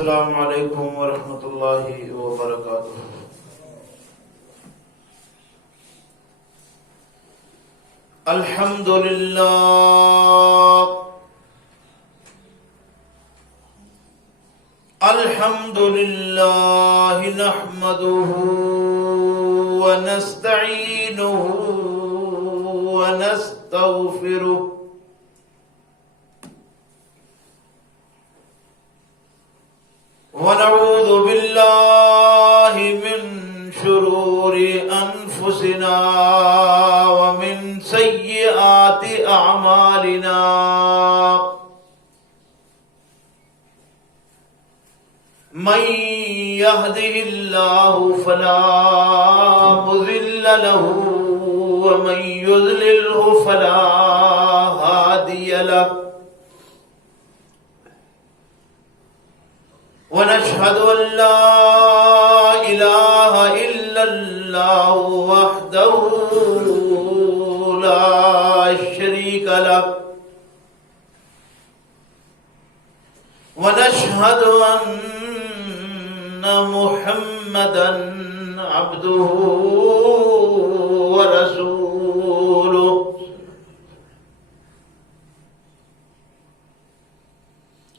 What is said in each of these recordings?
السلام علیکم ورحمۃ اللہ وبرکاتہ۔ الحمد للہ الحمد للہ نحمده ونستعینه ونستغفره ونعوذ باللہ من شرور انفسنا ومن سیئات اعمالنا، من يهده الله فلا مضل له ومن يضلله فلا هادي له، ونشهد أن لا إله إلا الله وحده لا شريك له، ونشهد أن محمدا عبده ورسوله،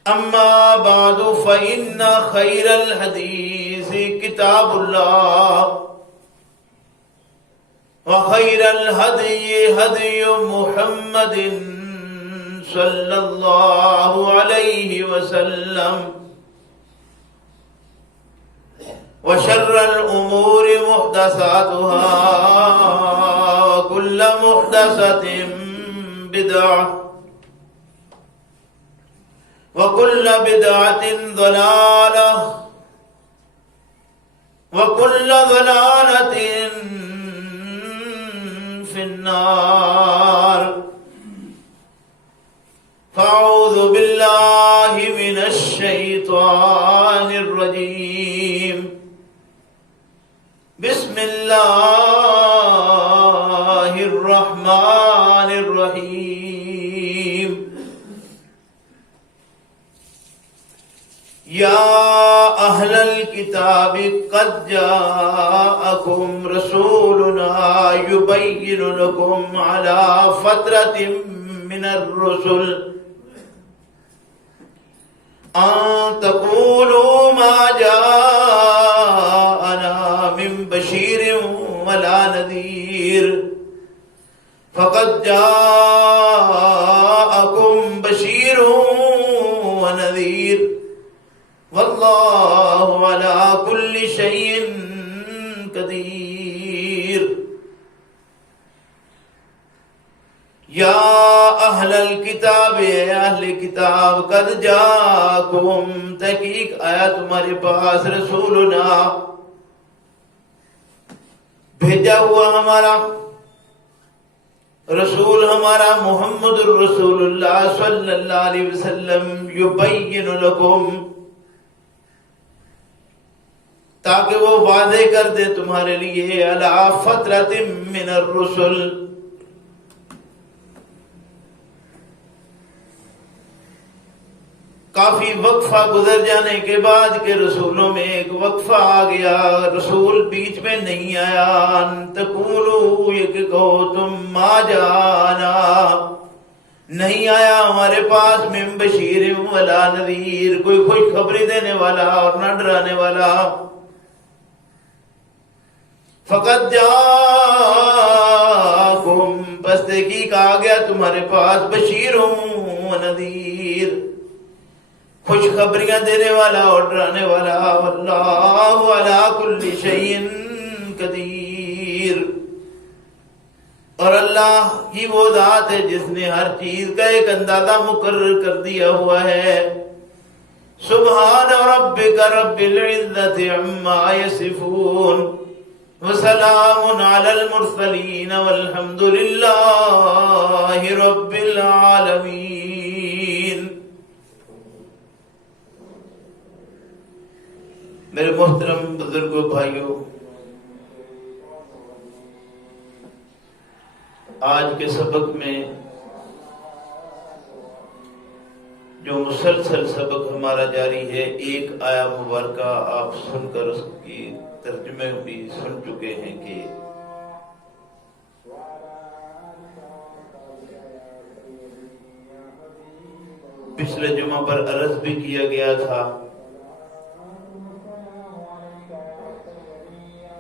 أما بعد فإن خير الحديث كتاب الله، وخير الهدي هدي محمد صلى الله عليه وسلم، وشر الأمور محدثاتها، وكل محدثة بدعة، وكل بدعة ضلالة، وكل ضلالة في النار، فأعوذ بالله من الشيطان الرجيم، بسم الله الرحمن الرحيم، یا اہل الکتاب قد جاءکم رسولنا یبین لکم علی فترۃ من الرسل ان تقولوا ما جاءنا من بشیر ولا نذیر، فقد جاءکم بشیر ونذیر، واللہ علی کل شیء قدیر۔ یا اہل الکتاب، اے اہل کتاب، قد جاءکم، تحقیق آیا تمہارے پاس، رسولنا، بھیجا ہوا ہمارا رسول، ہمارا محمد الرسول اللہ صلی اللہ علیہ وسلم، یبین لکم، تاکہ وہ واضح کر دے تمہارے لیے، علی فترۃ من الرسل، کافی وقفہ گزر جانے کے بعد کے رسولوں میں ایک وقفہ آ گیا، رسول بیچ میں نہیں آیا، ان تقولوا، یہ کہ کہو تم، ما جانا، نہیں آیا ہمارے پاس، من بشیر ولا نذیر، کوئی خوشخبری دینے والا اور نہ ڈرانے والا، فقط جاءکم، بس تحقیق آ گیا تمہارے پاس، بشیر و نذیر، خوشخبریاں دینے والا اور ڈرانے والا، واللہ علی کل شیء قدیر، اور اللہ ہی وہ ذات ہے جس نے ہر چیز کا ایک اندازہ مقرر کر دیا ہوا ہے۔ سبحان ربک رب العزت عما یصفون، وسلام علی المرسلین، والحمد للہ رب العالمین۔ میرے محترم بزرگوں، بھائیوں، آج کے سبق میں جو جو مسلسل سبق ہمارا جاری ہے، ایک آیا مبارکہ آپ سن کر اس کی ترجمے بھی سن چکے ہیں کہ پچھلے جمعہ پر عرض بھی کیا گیا تھا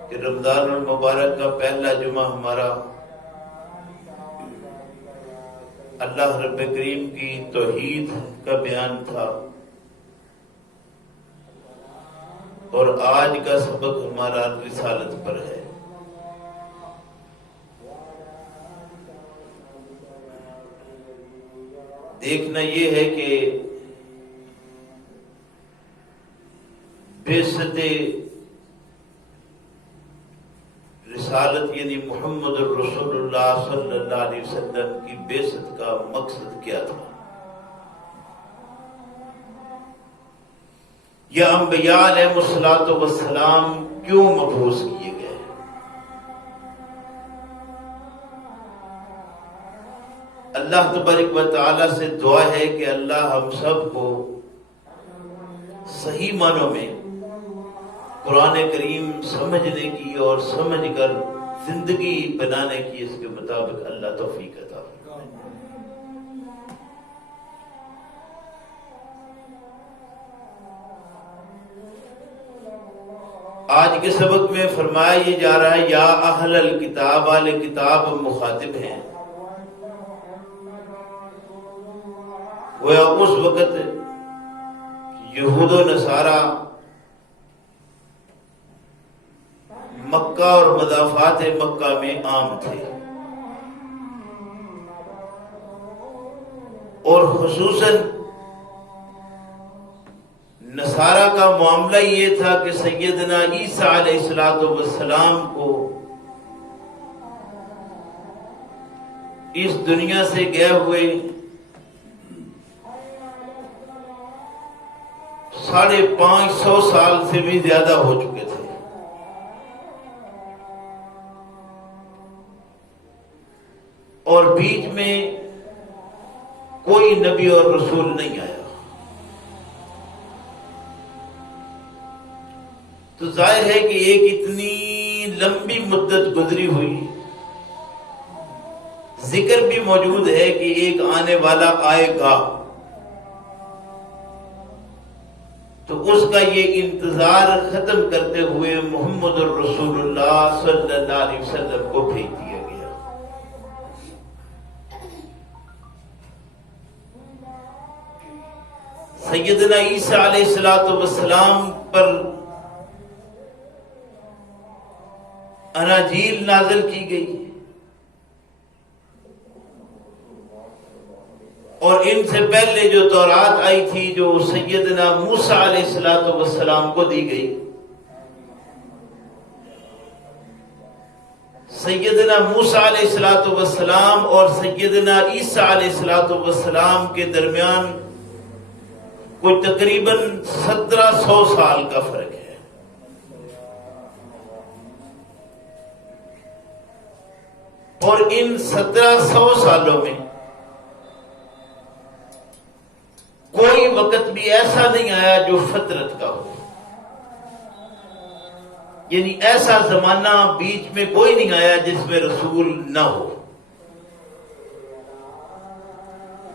کہ رمضان المبارک کا پہلا جمعہ ہمارا اللہ رب کریم کی توحید کا بیان تھا، اور آج کا سبق ہمارا رسالت پر ہے۔ دیکھنا یہ ہے کہ بعثت رسالت یعنی محمد الرسول اللہ صلی اللہ علیہ وسلم کی بعثت کا مقصد کیا تھا، یا انبیاء علیہ السلام کیوں مبعوث کیے گئے۔ اللہ تبارک و تعالی سے دعا ہے کہ اللہ ہم سب کو صحیح معنوں میں قرآن کریم سمجھنے کی اور سمجھ کر زندگی بنانے کی اس کے مطابق اللہ توفیق عطا فرمائے۔ آج کے سبق میں فرمایا یہ جا رہا ہے یا اہل الکتاب، اہل کتاب مخاطب ہیں، گویا اس وقت یہود و نصارہ مکہ اور مضافات مکہ میں عام تھے، اور خصوصاً نصارہ کا معاملہ یہ تھا کہ سیدنا عیسیٰ علیہ السلام کو اس دنیا سے گئے ہوئے 550 سال سے بھی زیادہ ہو چکے تھے، اور بیچ میں کوئی نبی اور رسول نہیں آیا، تو ظاہر ہے کہ ایک اتنی لمبی مدت گزری ہوئی، ذکر بھی موجود ہے کہ ایک آنے والا آئے گا، تو اس کا یہ انتظار ختم کرتے ہوئے محمد الرسول اللہ صلی اللہ علیہ وسلم کو بھیج دیا گیا۔ سیدنا عیسیٰ علیہ السلام پر اناجیل نازل کی گئی، اور ان سے پہلے جو تورات آئی تھی جو سیدنا موسیٰ علیہ السلام کو دی گئی، سیدنا موسیٰ علیہ السلام اور سیدنا عیسیٰ علیہ السلام کے درمیان کوئی تقریباً 1700 سال کا فرق ہے، اور ان 1700 سالوں میں کوئی وقت بھی ایسا نہیں آیا جو فطرت کا ہو، یعنی ایسا زمانہ بیچ میں کوئی نہیں آیا جس میں رسول نہ ہو۔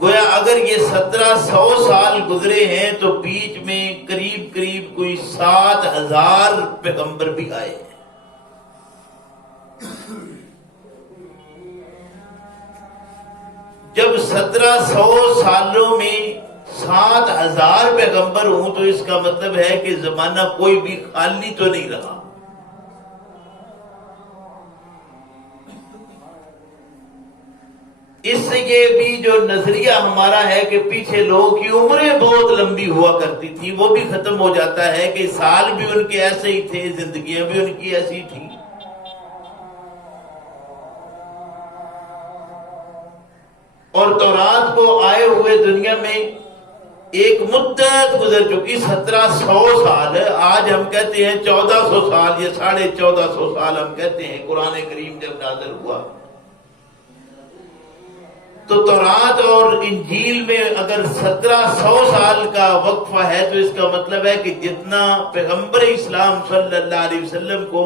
گویا اگر یہ 1700 سال گزرے ہیں تو بیچ میں قریب کوئی 7000 پیغمبر بھی آئے ہیں۔ جب 1700 سالوں میں 7000 پیغمبر ہوں تو اس کا مطلب ہے کہ زمانہ کوئی بھی خالی تو نہیں رہا۔ اس سے یہ بھی جو نظریہ ہمارا ہے کہ پیچھے لوگوں کی عمریں بہت لمبی ہوا کرتی تھی وہ بھی ختم ہو جاتا ہے کہ سال بھی ان کے ایسے ہی تھے، زندگیاں بھی ان کی ایسی تھیں۔ اور تورات کو آئے ہوئے دنیا میں ایک مدت گزر چکی 1700 سال، آج ہم کہتے ہیں 1400 سال یا 1450 سال ہم کہتے ہیں۔ قرآن کریم جب نازل ہوا تو تورات اور انجیل میں اگر 1700 سال کا وقفہ ہے تو اس کا مطلب ہے کہ جتنا پیغمبر اسلام صلی اللہ علیہ وسلم کو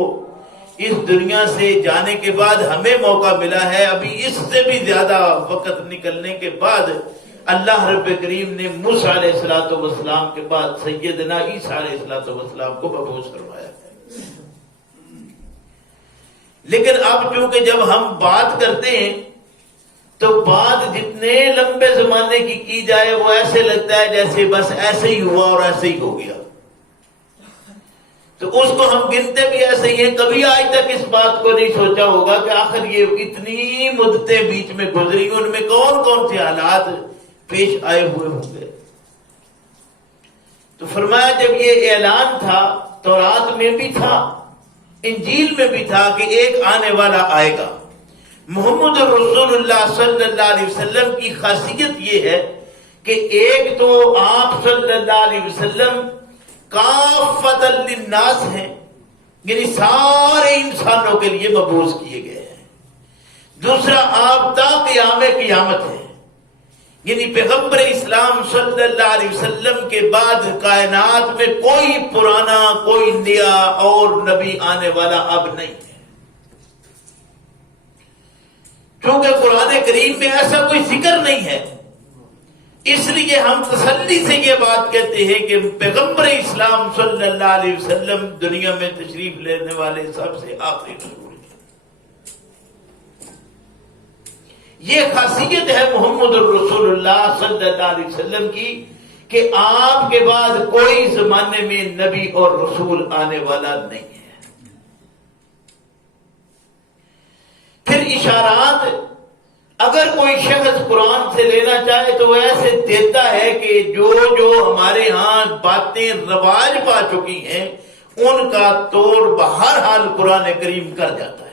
اس دنیا سے جانے کے بعد ہمیں موقع ملا ہے، ابھی اس سے بھی زیادہ وقت نکلنے کے بعد اللہ رب کریم نے موسیٰ علیہ السلام کے بعد سیدنا عیسیٰ علیہ السلام کو مبعوث فرمایا ہے۔ لیکن اب چونکہ جب ہم بات کرتے ہیں تو بات جتنے لمبے زمانے کی جائے وہ ایسے لگتا ہے جیسے بس ایسے ہی ہوا اور ایسے ہی ہو گیا، تو اس کو ہم گنتے بھی ایسے ہی ہیں۔ کبھی آج تک اس بات کو نہیں سوچا ہوگا کہ آخر یہ اتنی مدتیں بیچ میں گزری، ان میں کون کون سے حالات پیش آئے ہوئے ہوں گے۔ تو فرمایا جب یہ اعلان تھا، تورات میں بھی تھا، انجیل میں بھی تھا کہ ایک آنے والا آئے گا۔ محمد رسول اللہ صلی اللہ علیہ وسلم کی خاصیت یہ ہے کہ ایک تو آپ صلی اللہ علیہ وسلم کافۃ للناس ہیں، یعنی سارے انسانوں کے لیے مبعوث کیے گئے ہیں۔ دوسرا آپ تا قیام قیامت ہیں، یعنی پیغمبر اسلام صلی اللہ علیہ وسلم کے بعد کائنات میں کوئی پرانا کوئی نیا اور نبی آنے والا اب نہیں ہے۔ چونکہ قرآن کریم میں ایسا کوئی ذکر نہیں ہے، اس لیے ہم تسلی سے یہ بات کہتے ہیں کہ پیغمبر اسلام صلی اللہ علیہ وسلم دنیا میں تشریف لینے والے سب سے آخری رسول ہیں۔ یہ خاصیت ہے محمد الرسول اللہ صلی اللہ علیہ وسلم کی کہ آپ کے بعد کوئی زمانے میں نبی اور رسول آنے والا نہیں ہے۔ پھر اشارات اگر کوئی شخص قرآن سے لینا چاہے تو وہ ایسے دیتا ہے کہ جو ہمارے ہاں باتیں رواج پا چکی ہیں ان کا توڑ بہرحال قرآن کریم کر جاتا ہے۔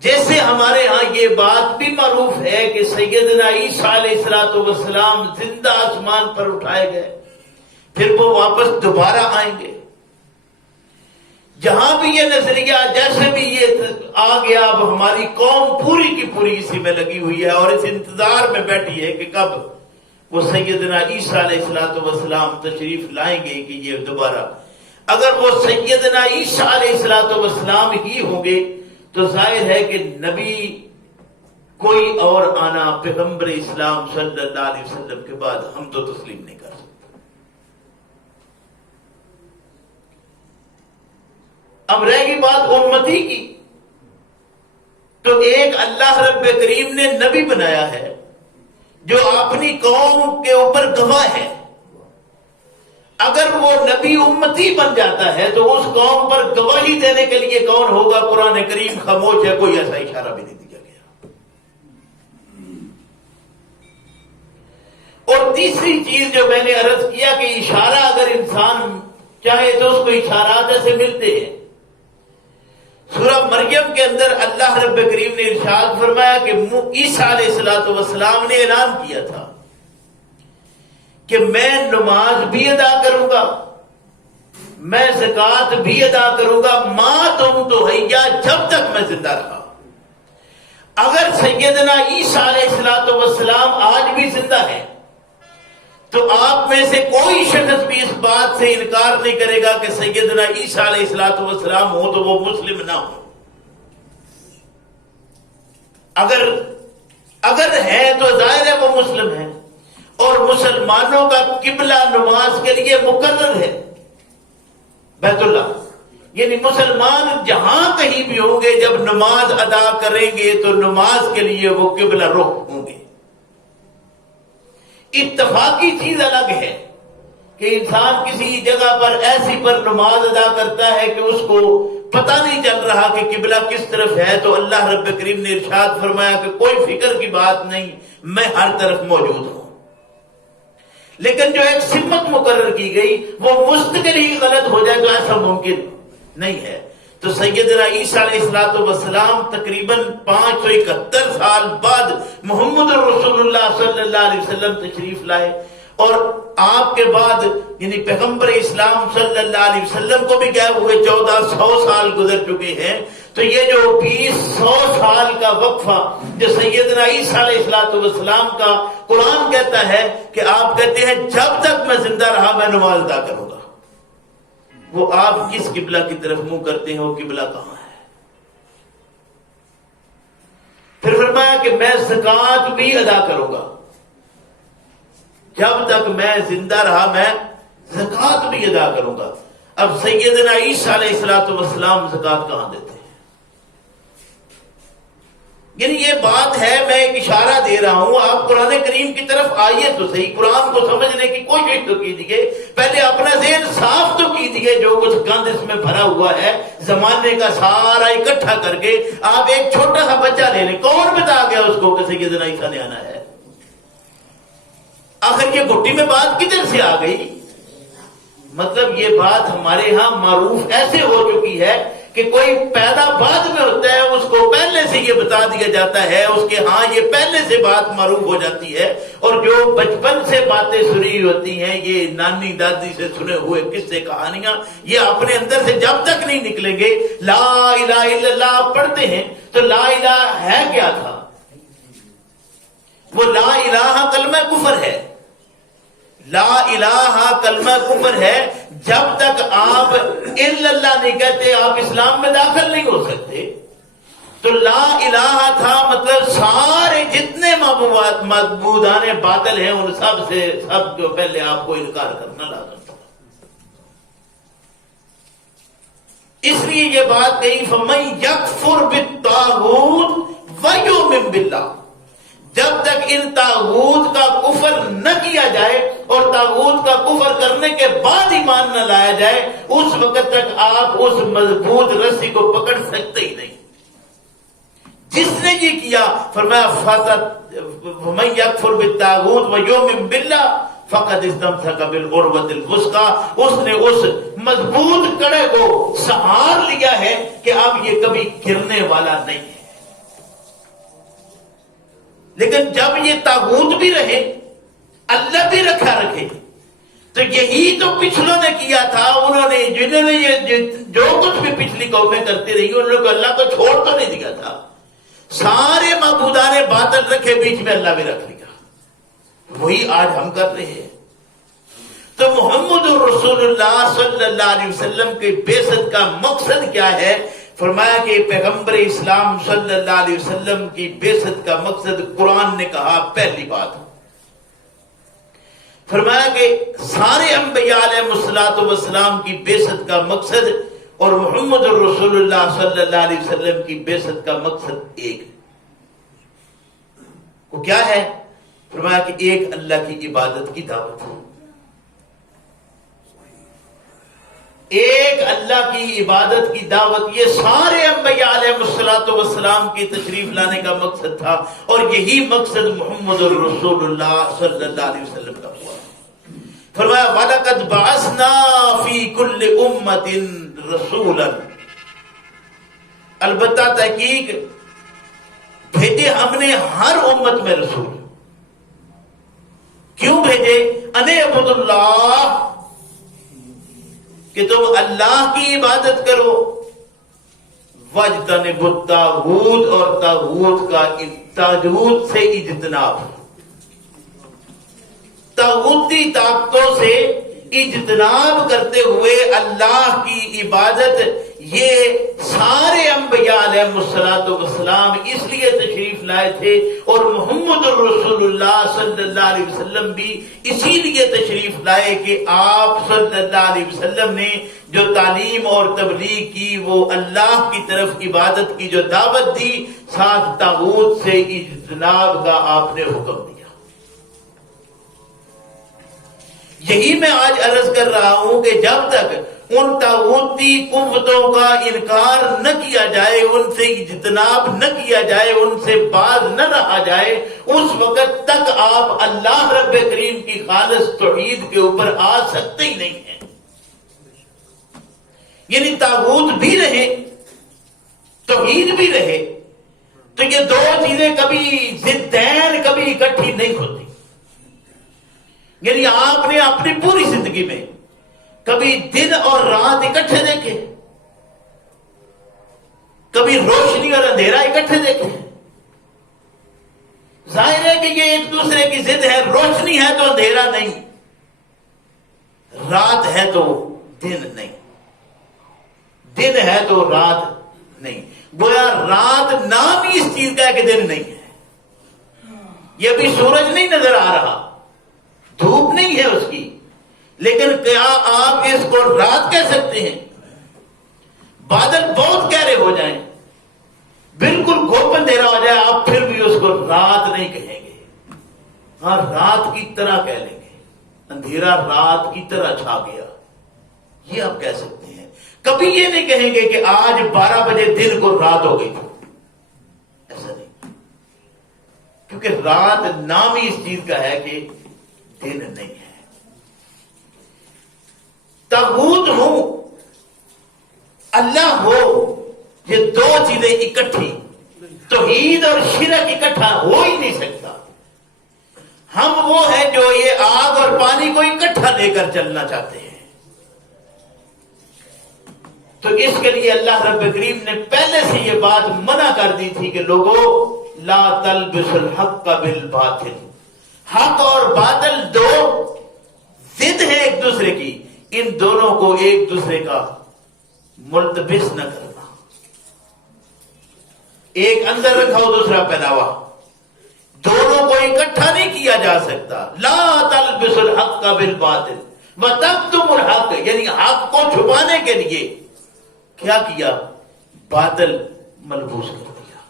جیسے ہمارے ہاں یہ بات بھی معروف ہے کہ سیدنا عیسیٰ علیہ السلام زندہ آسمان پر اٹھائے گئے، پھر وہ واپس دوبارہ آئیں گے۔ جہاں بھی یہ نظریہ جیسے بھی یہ آ گیا، اب ہماری قوم پوری کی پوری اسی میں لگی ہوئی ہے اور اس انتظار میں بیٹھی ہے کہ کب وہ سیدنا عیسیٰ علیہ السلام تشریف لائیں گے کہ یہ دوبارہ، اگر وہ سیدنا عیسیٰ علیہ السلام ہی ہوں گے تو ظاہر ہے کہ نبی کوئی اور آنا پیغمبر اسلام صلی اللہ علیہ وسلم کے بعد ہم تو تسلیم نہیں کر سکتے۔ اب رہ گئی بات امتی کی، تو ایک اللہ رب کریم نے نبی بنایا ہے جو اپنی قوم کے اوپر گواہ ہے۔ اگر وہ نبی امتی بن جاتا ہے تو اس قوم پر گواہی دینے کے لیے کون ہوگا؟ قرآن کریم خاموش ہے، کوئی ایسا اشارہ بھی نہیں دیا گیا۔ اور تیسری چیز جو میں نے عرض کیا کہ اشارہ اگر انسان چاہے تو اس کو اشارات ایسے ملتے ہیں۔ سورہ مریم کے اندر اللہ رب کریم نے ارشاد فرمایا کہ عیسیٰ علیہ السلام نے اعلان کیا تھا کہ میں نماز بھی ادا کروں گا، میں زکوٰۃ بھی ادا کروں گا، ماں تم تو حیا، جب تک میں زندہ رہا۔ اگر سیدنا عیسیٰ علیہ السلام آج بھی زندہ ہے تو آپ میں سے کوئی شخص بھی اس بات سے انکار نہیں کرے گا کہ سیدنا عیسیٰ علیہ السلام ہو تو وہ مسلم نہ ہو۔ اگر ہے تو ظاہر ہے وہ مسلم ہے، اور مسلمانوں کا قبلہ نماز کے لیے مقرر ہے بیت اللہ، یعنی مسلمان جہاں کہیں بھی ہوں گے جب نماز ادا کریں گے تو نماز کے لیے وہ قبلہ رخ ہوں گے۔ اتفاقی چیز الگ ہے کہ انسان کسی جگہ پر ایسی پر نماز ادا کرتا ہے کہ اس کو پتہ نہیں چل رہا کہ قبلہ کس طرف ہے، تو اللہ رب کریم نے ارشاد فرمایا کہ کوئی فکر کی بات نہیں، میں ہر طرف موجود ہوں۔ لیکن جو ایک سمت مقرر کی گئی وہ مستقل ہی غلط ہو جائے تو ایسا ممکن نہیں ہے۔ تو سیدنا عیسیٰ علیہ السلام تقریباً 571 سال بعد محمد رسول اللہ صلی اللہ علیہ وسلم تشریف لائے، اور آپ کے بعد یعنی پیغمبر اسلام صلی اللہ علیہ وسلم کو بھی گئے ہوئے 1400 سال گزر چکے ہیں، تو یہ جو 200 سال کا وقفہ جو سیدنا عیسیٰ علیہ السلام کا قرآن کہتا ہے کہ آپ کہتے ہیں جب تک میں زندہ رہا میں نماز ادا کروں گا، وہ آپ کس قبلہ کی طرف منہ کرتے ہیں، وہ قبلہ کہاں ہے؟ پھر فرمایا کہ میں زکوٰۃ بھی ادا کروں گا، جب تک میں زندہ رہا میں زکوٰۃ بھی ادا کروں گا۔ اب سیدنا عیسیٰ علیہ السلام زکوٰۃ کہاں دیتے ہیں؟ یعنی یہ بات ہے، میں ایک اشارہ دے رہا ہوں، آپ قرآن کریم کی طرف آئیے تو صحیح، قرآن کو سمجھنے کی کوشش تو کیجیے، پہلے اپنا ذہن صاف تو کیجیے، جو کچھ گند اس میں بھرا ہوا ہے زمانے کا سارا اکٹھا کر کے آپ ایک چھوٹا سا بچہ لے لیں، کون بتا گیا اس کو کہ سیدنا عیسیٰ نے آنا ہے؟ آخر یہ گھٹی میں بات کدھر سے آ گئی؟ مطلب یہ بات ہمارے ہاں معروف ایسے ہو چکی ہے کہ کوئی پیدا بعد میں ہوتا ہے، اس کو پہلے سے یہ بتا دیا جاتا ہے، اس کے ہاں یہ پہلے سے بات معروف ہو جاتی ہے، اور جو بچپن سے باتیں سنی ہوتی ہیں، یہ نانی دادی سے سنے ہوئے قصے کہانیاں، یہ اپنے اندر سے جب تک نہیں نکلیں گے۔ لا الہ الا اللہ آپ پڑھتے ہیں تو لا الہ ہے کیا تھا؟ وہ لا الہ کلمہ کفر ہے، لا الہ کلمہ کفر ہے، جب تک آپ الا اللہ نہیں کہتے آپ اسلام میں داخل نہیں ہو سکتے۔ تو لا الہ تھا مطلب سارے جتنے معبودان باطل ہیں ان سب جو پہلے آپ کو انکار کرنا لازم تھا۔ اس لیے یہ بات کہی فَمَن يَكْفُرْ بِالطَّاغُوتِ وَيُؤْمِن بِاللَّهِ، جب تک ان طاغوت کا کفر نہ کیا جائے اور طاغوت کا کفر کرنے کے بعد ایمان نہ لایا جائے، اس وقت تک آپ اس مضبوط رسی کو پکڑ سکتے ہی نہیں۔ جس نے یہ کیا فرمایا فَمَن يَكْفُرْ بِالطَّاغُوتِ وَيُؤْمِن بِاللَّهِ فَقَدِ اسْتَمْسَكَ بِالْعُرْوَةِ الْوُثْقَىٰ، اس نے اس مضبوط کڑے کو سہار لیا ہے کہ اب یہ کبھی گرنے والا نہیں ہے۔ لیکن جب یہ طاغوت بھی رہے، اللہ بھی رکھا رکھے، تو یہی تو پچھلوں نے کیا تھا، انہوں نے جنہوں نے یہ جو کچھ بھی پچھلی قومیں کرتی رہی انہوں نے اللہ کو چھوڑ تو نہیں دیا تھا، سارے معبودان باطل رکھے، بیچ میں اللہ بھی رکھ لیا، وہی آج ہم کر رہے ہیں۔ تو محمد رسول اللہ صلی اللہ علیہ وسلم کے بعثت کا مقصد کیا ہے؟ فرمایا کہ پیغمبر اسلام صلی اللہ علیہ وسلم کی بعثت کا مقصد قرآن نے کہا پہلی بات، فرمایا کہ سارے انبیاء علیہ السلام کی بعثت کا مقصد اور محمد رسول اللہ صلی اللہ علیہ وسلم کی بعثت کا مقصد ایک وہ کیا ہے؟ فرمایا کہ ایک اللہ کی عبادت کی دعوت، ایک اللہ کی عبادت کی دعوت، یہ سارے انبیاء علیہ السلام کی تشریف لانے کا مقصد تھا، اور یہی مقصد محمد رسول اللہ صلی اللہ علیہ وسلم کا ہوا۔ فرمایا وَلَقَدْ بَعَثْنَا فِي كُلِّ أُمَّةٍ رَسُولًا، البتہ تحقیق بھیجے ہم نے ہر امت میں رسول۔ کیوں بھیجے؟ اَنِ اعْبُدُوا اللَّهَ، کہ تم اللہ کی عبادت کرو، وَاجْتَنِبُوا الطَّاغُوتَ، اور طاغوت سے اجتناب، طاغوتی طاقتوں سے اجتناب کرتے ہوئے اللہ کی عبادت۔ یہ سارے انبیاء علیہ السلام اس لیے تشریف لائے تھے، اور محمد رسول اللہ صلی اللہ علیہ وسلم بھی اسی لیے تشریف لائے کہ آپ صلی اللہ علیہ وسلم نے جو تعلیم اور تبلیغ کی، وہ اللہ کی طرف عبادت کی جو دعوت دی، ساتھ طاغوت سے اجتناب کا آپ نے حکم دیا۔ یہی میں آج عرض کر رہا ہوں کہ جب تک ان طاغوتی قوتوں کا انکار نہ کیا جائے، ان سے اجتناب نہ کیا جائے، ان سے باز نہ رہا جائے، اس وقت تک آپ اللہ رب کریم کی خالص توحید کے اوپر آ سکتے ہی نہیں ہیں۔ یعنی طاغوت بھی رہے، توحید بھی رہے، تو یہ دو چیزیں کبھی ضدین کبھی اکٹھی نہیں ہوتی۔ یعنی آپ نے اپنی پوری زندگی میں کبھی دن اور رات اکٹھے دیکھے؟ کبھی روشنی اور اندھیرا اکٹھے دیکھے ہیں؟ ظاہر ہے کہ یہ ایک دوسرے کی ضد ہے. روشنی ہے تو اندھیرا نہیں، رات ہے تو دن نہیں، دن ہے تو رات نہیں. گویا رات نام ہی اس چیز کا ہے کہ دن نہیں ہے. یہ ابھی سورج نہیں نظر آ رہا، دھوپ نہیں ہے اس کی، لیکن کیا آپ اس کو رات کہہ سکتے ہیں؟ بادل بہت گہرے ہو جائیں، بالکل گھوپ اندھیرا ہو جائے، آپ پھر بھی اس کو رات نہیں کہیں گے. ہاں رات کی طرح کہہ لیں گے، اندھیرا رات کی طرح چھا گیا، یہ آپ کہہ سکتے ہیں. کبھی یہ نہیں کہیں گے کہ آج 12 بجے دن کو رات ہو گئی تھی، ایسا نہیں، کیونکہ رات نام ہی اس چیز کا ہے کہ دن نہیں ہے. طاغوت ہوں اللہ ہو، یہ دو چیزیں اکٹھی، توحید اور شرک اکٹھا ہو ہی نہیں سکتا. ہم وہ ہیں جو یہ آگ اور پانی کو اکٹھا لے کر چلنا چاہتے ہیں. تو اس کے لیے اللہ رب کریم نے پہلے سے یہ بات منع کر دی تھی کہ لوگوں لا تلبسوا الحق بالباطل. حق اور باطل دو ضد ہیں ایک دوسرے کی، ان دونوں کو ایک دوسرے کا ملتبس نہ کرنا. ایک اندر رکھا ہو دوسرا پہناوا، دونوں کو اکٹھا نہیں کیا جا سکتا. لا تلبسوا الحق بالباطل وتکتموا الحق، یعنی حق کو چھپانے کے لیے کیا کیا؟ باطل ملبوس کر دیا،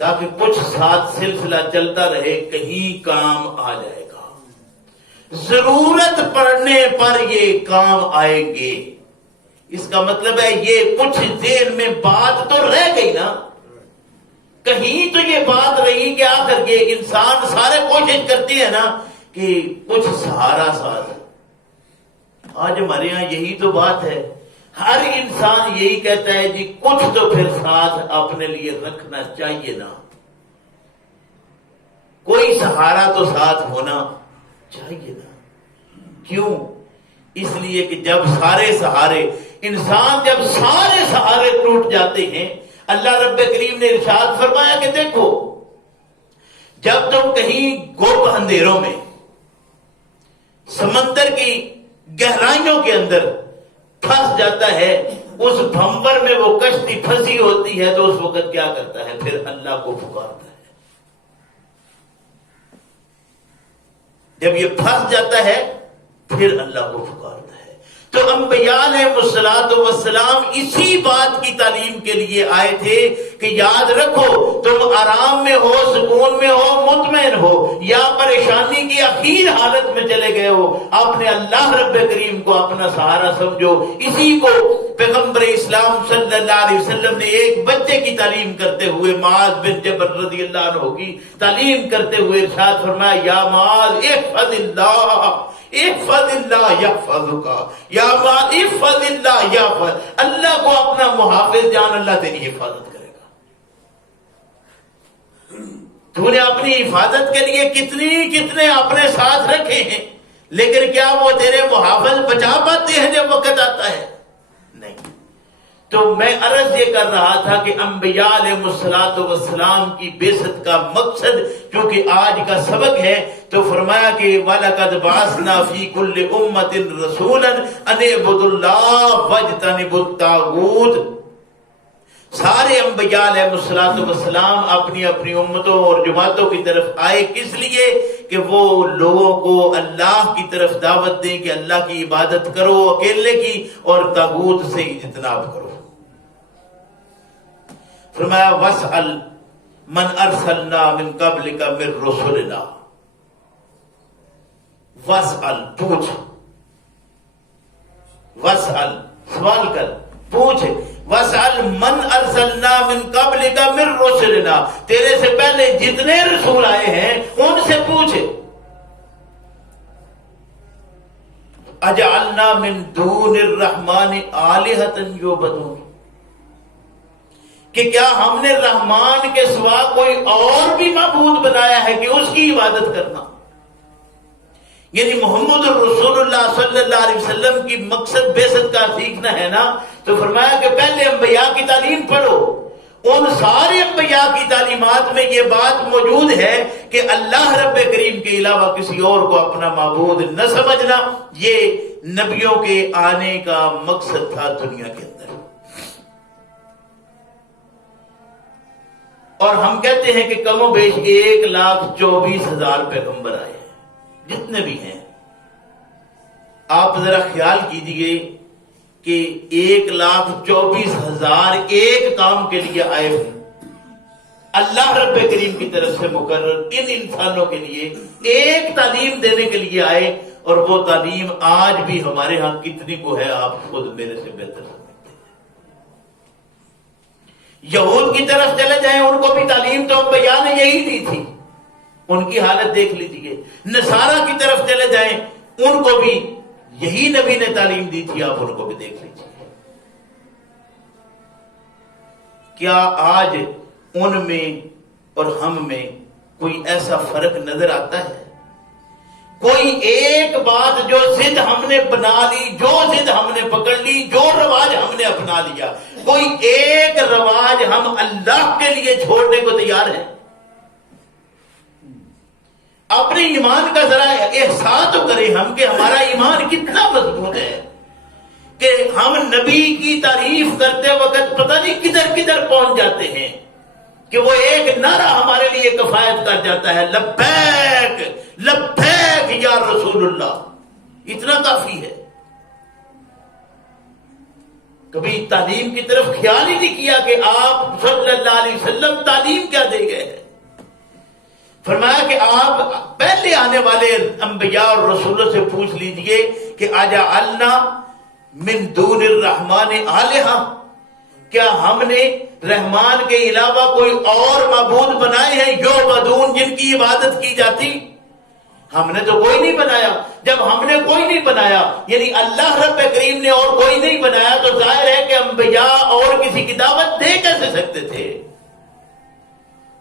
تاکہ کچھ ساتھ سلسلہ چلتا رہے، کہیں کام آ جائے گا، ضرورت پڑنے پر یہ کام آئیں گے. اس کا مطلب ہے یہ کچھ دیر میں بات تو رہ گئی نا، کہیں تو یہ بات رہی کہ آخر کے انسان سارے کوشش کرتے ہیں نا کہ کچھ سہارا ساتھ. آج ہمارے یہاں یہی تو بات ہے، ہر انسان یہی کہتا ہے جی کچھ تو پھر ساتھ اپنے لیے رکھنا چاہیے نا، کوئی سہارا تو ساتھ ہونا چاہیے نا. کیوں؟ اس لیے کہ جب سارے سہارے، انسان جب سارے سہارے ٹوٹ جاتے ہیں، اللہ رب کریم نے ارشاد فرمایا کہ دیکھو جب تم کہیں گوپ اندھیروں میں، سمندر کی گہرائیوں کے اندر پھنس جاتا ہے، اس بھمبر میں وہ کشتی پھنسی ہوتی ہے، تو اس وقت کیا کرتا ہے؟ پھر اللہ کو پکارتا ہے. جب یہ پھنس جاتا ہے پھر اللہ کو پکارتا ہے. تو انبیاء علیہ الصلوۃ والسلام اسی بات کی تعلیم کے لیے آئے تھے کہ یاد رکھو تم آرام میں ہو، سکون میں ہو، مطمئن ہو، یا پریشانی کی اخیر حالت میں چلے گئے ہو، اپنے اللہ رب کریم کو اپنا سہارا سمجھو. اسی کو پیغمبر اسلام صلی اللہ علیہ وسلم نے ایک بچے کی تعلیم کرتے ہوئے، معاذ بن جبل رضی اللہ عنہ کی تعلیم کرتے ہوئے ارشاد فرمایا یا معاذ احفظ اللہ، احفظ اللہ یحفظک، یا معاذ احفظ اللہ یحفظ، اللہ کو اپنا محافظ جان، اللہ تیری حفاظت کرے گا. تو نے اپنی حفاظت کے لیے کتنے اپنے ساتھ رکھے ہیں، لیکن کیا وہ تیرے محافظ بچا پاتے ہیں جب وقت آتا ہے؟ نہیں. تو میں عرض یہ کر رہا تھا کہ انبیاء علیہ الصلوۃ والسلام کی بعثت کا مقصد چونکہ آج کا سبق ہے، تو فرمایا کہ وَلَقَدْ بَعَثْنَا فِي كُلِّ أُمَّةٍ رَسُولًا أَنِ اعْبُدُوا اللَّهَ وَاجْتَنِبُوا الطَّاغُوتَ. سارے انبیاء علیہ الصلوۃ والسلام اپنی اپنی امتوں اور جماعتوں کی طرف آئے، کس لیے؟ کہ وہ لوگوں کو اللہ کی طرف دعوت دیں کہ اللہ کی عبادت کرو اکیلے کی، اور طاغوت سے اجتناب کرو. فرمایا وَاسْأَلْ مَنْ أَرْسَلْنَا مِنْ قَبْلِكَ مِنْ رُسُلِنَا. وَاسْأَلْ پوچھ، وَاسْأَلْ سوال کر، پوچھ. وَاسْأَلْ مَنْ أَرْسَلْنَا مِنْ قَبْلِكَ مِنْ رُسُلِنَا، تیرے سے پہلے جتنے رسول آئے ہیں ان سے پوچھ. أَجَعَلْنَا مِنْ دُونِ الرَّحْمَنِ آلِهَةً يُعْبَدُونَ، کہ کیا ہم نے رحمان کے سوا کوئی اور بھی معبود بنایا ہے کہ اس کی عبادت کرنا؟ یعنی محمد الرسول اللہ صلی اللہ علیہ وسلم کی مقصد بعثت کا سیکھنا ہے نا، تو فرمایا کہ پہلے انبیاء کی تعلیم پڑھو. ان سارے انبیاء کی تعلیمات میں یہ بات موجود ہے کہ اللہ رب کریم کے علاوہ کسی اور کو اپنا معبود نہ سمجھنا. یہ نبیوں کے آنے کا مقصد تھا دنیا کے اندر. اور ہم کہتے ہیں کہ کم و بیش 1,24,000 پیغمبر آئے ہیں جتنے بھی ہیں. آپ ذرا خیال کیجئے کہ 1,24,000 ایک کام کے لیے آئے ہوئے اللہ رب کریم کی طرف سے مقرر ان انسانوں کے لیے ایک تعلیم دینے کے لیے آئے. اور وہ تعلیم آج بھی ہمارے ہاں کتنی کو ہے آپ خود میرے سے بہتر سمجھتے ہیں. یہود کی طرف چلے جائیں, ان کو بھی تعلیم تو انبیاء نے یہی دی تھی, ان کی حالت دیکھ لیجیے. نصارہ کی طرف چلے جائیں, ان کو بھی یہی نبی نے تعلیم دی تھی, آپ ان کو بھی دیکھ لیجیے. کیا آج ان میں اور ہم میں کوئی ایسا فرق نظر آتا ہے؟ کوئی ایک بات جو ضد ہم نے بنا لی, جو ضد ہم نے پکڑ لی, جو رواج ہم نے اپنا لیا, کوئی ایک رواج ہم اللہ کے لیے چھوڑنے کو تیار ہیں؟ اپنے ایمان کا ذرا احساس تو کریں ہم کہ ہمارا ایمان کتنا مضبوط ہے کہ ہم نبی کی تعریف کرتے وقت پتہ نہیں کدھر کدھر پہنچ جاتے ہیں کہ وہ ایک نعرہ ہمارے لیے کفایت کر جاتا ہے, لبیک لبیک یا رسول اللہ. اتنا کافی ہے. کبھی تعلیم کی طرف خیال ہی نہیں کیا کہ آپ صلی اللہ علیہ وسلم تعلیم کیا دے گئے ہیں. فرمایا کہ آپ پہلے آنے والے انبیاء اور رسولوں سے پوچھ لیجئے کہ اجعلنا من دون الرحمن آلہہ, کیا ہم نے رحمان کے علاوہ کوئی اور معبود بنائے ہیں یعبدون, جن کی عبادت کی جاتی؟ ہم نے تو کوئی نہیں بنایا. جب ہم نے کوئی نہیں بنایا یعنی اللہ رب کریم نے اور کوئی نہیں بنایا, تو ظاہر ہے کہ انبیاء اور کسی کی دعوت دے کیسے سکتے تھے؟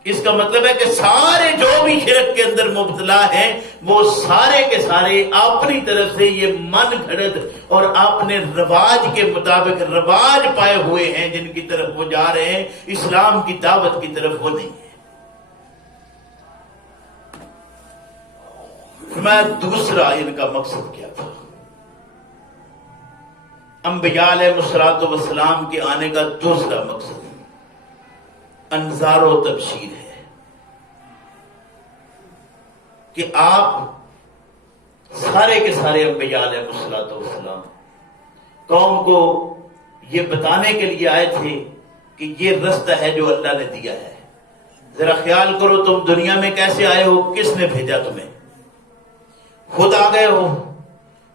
اس کا مطلب ہے کہ سارے جو بھی شرک کے اندر مبتلا ہیں وہ سارے کے سارے اپنی طرف سے یہ من گھڑت اور اپنے رواج کے مطابق رواج پائے ہوئے ہیں جن کی طرف وہ جا رہے ہیں, اسلام کی دعوت کی طرف وہ نہیں ہے. میں دوسرا ان کا مقصد کیا تھا؟ انبیاء علیہ الصلوۃ والسلام کے آنے کا دوسرا مقصد انذار و تبشیر ہے کہ آپ سارے کے سارے انبیاء علیہ الصلوۃ والسلام قوم کو یہ بتانے کے لیے آئے تھے کہ یہ رستہ ہے جو اللہ نے دیا ہے. ذرا خیال کرو, تم دنیا میں کیسے آئے ہو, کس نے بھیجا تمہیں؟ خود آ گئے ہو؟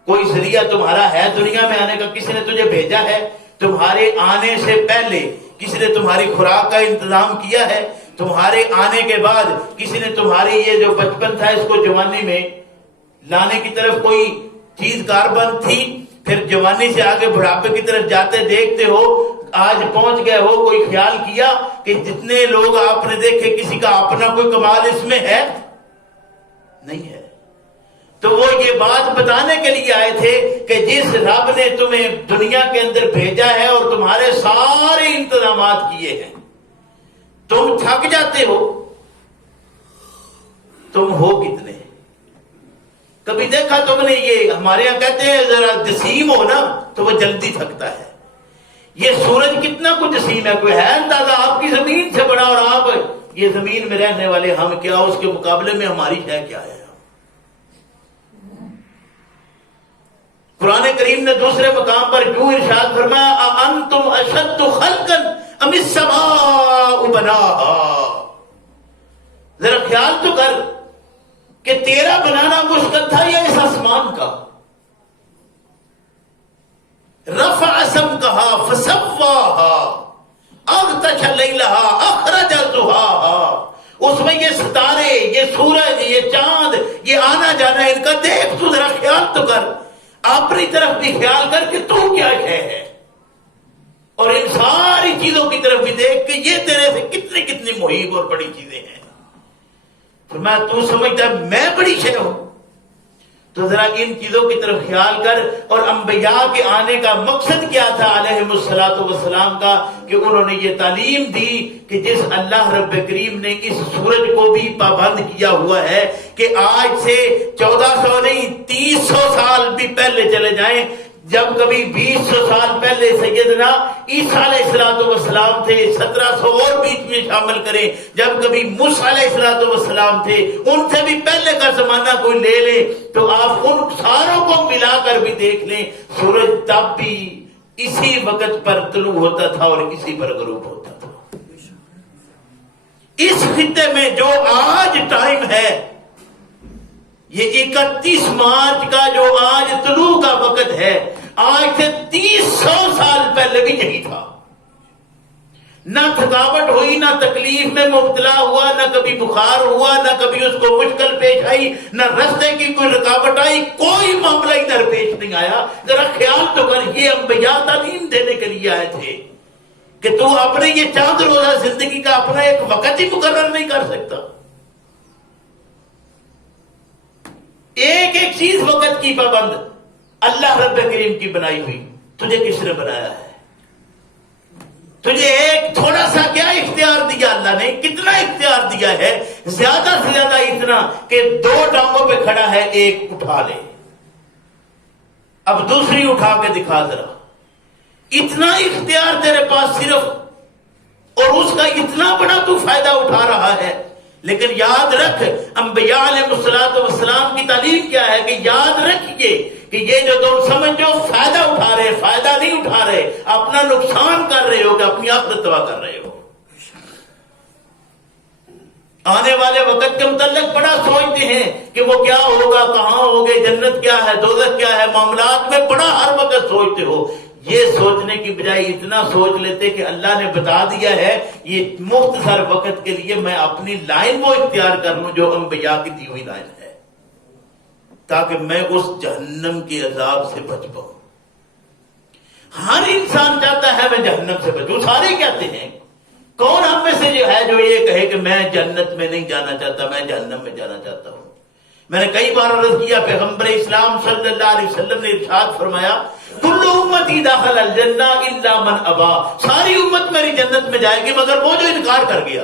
کوئی ذریعہ تمہارا ہے دنیا میں آنے کا؟ کسی نے تجھے بھیجا ہے؟ تمہارے آنے سے پہلے کسی نے تمہاری خوراک کا انتظام کیا ہے؟ تمہارے آنے کے بعد کسی نے تمہاری یہ جو بچپن تھا اس کو جوانی میں لانے کی طرف کوئی چیز کاربند تھی؟ پھر جوانی سے آگے بڑھاپے کی طرف جاتے دیکھتے ہو, آج پہنچ گئے ہو, کوئی خیال کیا کہ جتنے لوگ آپ نے دیکھے کسی کا اپنا کوئی کمال اس میں ہے؟ نہیں ہے. تو وہ یہ بات بتانے کے لیے آئے تھے کہ جس رب نے تمہیں دنیا کے اندر بھیجا ہے اور تمہارے سارے انتظامات کیے ہیں, تم تھک جاتے ہو. تم ہو کتنے؟ کبھی دیکھا تم نے؟ یہ ہمارے یہاں کہتے ہیں ذرا جسیم ہو نا تو وہ جلدی تھکتا ہے. یہ سورج کتنا کچھ جسیم ہے, کوئی ہے اندازہ؟ آپ کی زمین سے بڑا, اور آپ یہ زمین میں رہنے والے ہم کیا, اس کے مقابلے میں ہماری ہے کیا ہے؟ قرآن کریم نے دوسرے مقام پر کیوں ارشاد فرمایا اَأَنْتُمْ أَشَدُّ خَلْقًا أَمِ السَّمَاءُ بَنَاهَا. ذرا خیال تو کر کہ تیرا بنانا مشکل تھا یا اس آسمان کا؟ رفع سمكها فسواها اغطش ليلها اخرج ضحاها. اس میں یہ ستارے, یہ سورج, یہ چاند, یہ آنا جانا ان کا دیکھ تو ذرا خیال تو کر. اپنی طرف بھی خیال کر کہ تو کیا ہے, اور ان ساری چیزوں کی طرف بھی دیکھ کہ یہ تیرے سے کتنی کتنی محیط اور بڑی چیزیں ہیں. فرمایا تو سمجھتا ہے میں بڑی شے ہوں؟ تو ذرا ان چیزوں کی طرف خیال کر. اور انبیاء کے آنے کا مقصد کیا تھا علیہ الصلوۃ والسلام کا؟ کہ انہوں نے یہ تعلیم دی کہ جس اللہ رب کریم نے اس سورج کو بھی پابند کیا ہوا ہے کہ آج سے 1400 نہیں 300 سال بھی پہلے چلے جائیں، جب کبھی 200 سال پہلے سیدنا عیسیٰ علیہ السلام تھے، 1700 اور بیچ میں شامل کریں، جب کبھی موسیٰ علیہ السلام تھے، ان سے بھی پہلے کا زمانہ کوئی لے لیں تو آپ ان ساروں کو ملا کر بھی دیکھ لیں، سورج تب بھی اسی وقت پر طلوع ہوتا تھا اور اسی پر غروب ہوتا تھا. اس خطے میں جو آج ٹائم ہے، یہ 31 مارچ کا جو آج طلوع کا وقت ہے، آج سے 300 سال پہلے بھی یہی تھا. نہ تھکاوٹ ہوئی، نہ تکلیف میں مبتلا ہوا، نہ کبھی بخار ہوا، نہ کبھی اس کو مشکل پیش آئی، نہ رستے کی کوئی رکاوٹ آئی، کوئی معاملہ ادھر پیش نہیں آیا. ذرا خیال تو کر، یہ انبیاء تعلیم دینے کے لیے آئے تھے کہ تو اپنے یہ چاند روزہ زندگی کا اپنا ایک وقت ہی مقرر نہیں کر سکتا. ایک ایک چیز وقت کی پابند اللہ رب کریم کی بنائی ہوئی. تجھے کس نے بنایا ہے؟ تجھے ایک تھوڑا سا کیا اختیار دیا اللہ نے؟ کتنا اختیار دیا ہے؟ زیادہ سے زیادہ اتنا کہ 2 ٹانگوں پہ کھڑا ہے، ایک اٹھا لے، اب دوسری اٹھا کے دکھا ذرا. اتنا اختیار تیرے پاس صرف، اور اس کا اتنا بڑا تو فائدہ اٹھا رہا ہے. لیکن یاد رکھ، انبیاء علیہ السلام کی تعلیم کیا ہے کہ یاد رکھیے کہ یہ جو تم سمجھو فائدہ اٹھا رہے، فائدہ نہیں اٹھا رہے، اپنا نقصان کر رہے ہو، کہ اپنی آخرت تباہ کر رہے ہو. آنے والے وقت کے متعلق بڑا سوچتے ہیں کہ وہ کیا ہوگا، کہاں ہوگے، جنت کیا ہے، دوزخ کیا ہے، معاملات میں بڑا ہر وقت سوچتے ہو. یہ سوچنے کی بجائے اتنا سوچ لیتے کہ اللہ نے بتا دیا ہے یہ مختصر وقت کے لیے میں اپنی لائن وہ اختیار کر لوں جو انبیاء کی دی ہوئی لائن ہے، تاکہ میں اس جہنم کے عذاب سے بچ پاؤں. ہر انسان چاہتا ہے میں جہنم سے بچوں. سارے کہتے ہیں، کون ہم میں سے جو ہے جو یہ کہے کہ میں جنت میں نہیں جانا چاہتا، میں جہنم میں جانا چاہتا ہوں. میں نے کئی بار عرض کیا، پیغمبر اسلام صلی اللہ علیہ وسلم نے ارشاد فرمایا، کل امتی داخل الجنہ الا من ابا، ساری امت میری جنت میں جائے گی مگر وہ جو انکار کر گیا.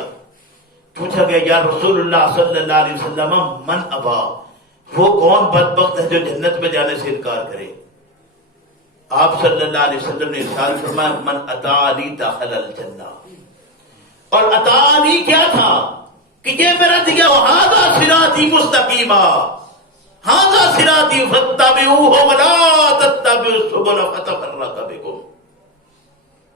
پوچھا گیا یا رسول اللہ صلی اللہ علیہ وسلم من ابا، وہ کون بدبخت ہے جو جنت میں جانے سے انکار کرے؟ آپ صلی اللہ علیہ وسلم نے ارشاد فرمایا من اطاعنی داخل الجنہ. اور اطاعنی کیا تھا کہ یہ میرا دیا ھذا صراطی مستقیما، ھذا صراطی فاتبعوہ ولا تتبعوا السبل فتفرق بکم،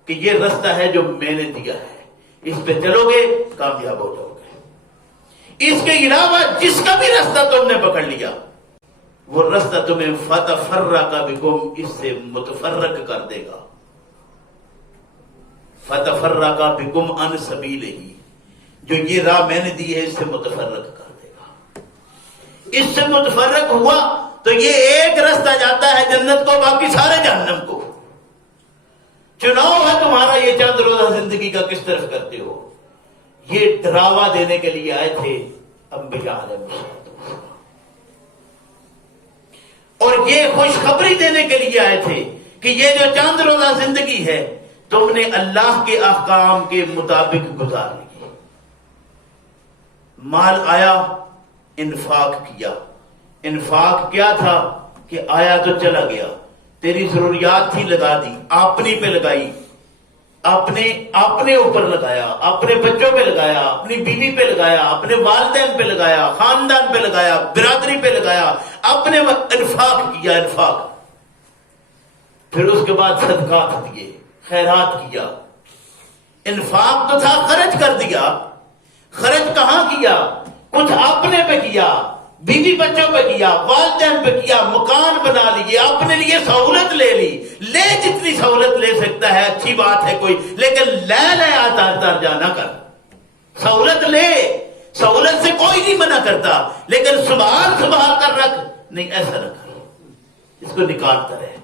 کہ یہ رستہ ہے جو میں نے دیا ہے، اس پہ چلو گے کامیاب ہو جاؤ گے. اس کے علاوہ جس کا بھی رستہ تم نے پکڑ لیا وہ رستہ تمہیں فتفرق بکم، اس سے متفرق کر دے گا. فتفرق بکم عن سبیلہ، جو یہ راہ میں نے دی ہے اس سے متفرق کر دے گا. اس سے متفرق ہوا تو یہ ایک رستہ جاتا ہے جنت کو، باقی سارے جہنم کو. چناؤ ہے تمہارا یہ چند روزہ زندگی کا کس طرف کرتے ہو. یہ ڈراوا دینے کے لیے آئے تھے انبیاء علیہ السلام، اور یہ خوشخبری دینے کے لیے آئے تھے کہ یہ جو چند روزہ زندگی ہے تم نے اللہ کے احکام کے مطابق گزار لی. مال آیا، انفاق کیا. انفاق کیا تھا کہ آیا تو چلا گیا، تیری ضروریات تھی لگا دی، اپنی پہ لگائی، اپنے اوپر لگایا، اپنے بچوں پہ لگایا، اپنی بیوی پہ لگایا، اپنے والدین پہ لگایا، خاندان پہ لگایا، برادری پہ لگایا، اپنے انفاق کیا. انفاق، پھر اس کے بعد صدقات دیے، خیرات کیا. انفاق تو تھا، خرچ کر دیا. خرچ کہاں کیا؟ کچھ اپنے پہ کیا، بیوی بچوں پہ کیا، والدین پہ کیا، مکان بنا لیے، اپنے لیے سہولت لے لی. لے جتنی سہولت لے سکتا ہے اچھی بات ہے کوئی، لیکن لے آتا جانا کر. سہولت لے، سہولت سے کوئی نہیں منع کرتا، لیکن سنبھال کر رکھ، نہیں ایسا نہ کر، اس کو نکالتا رہے.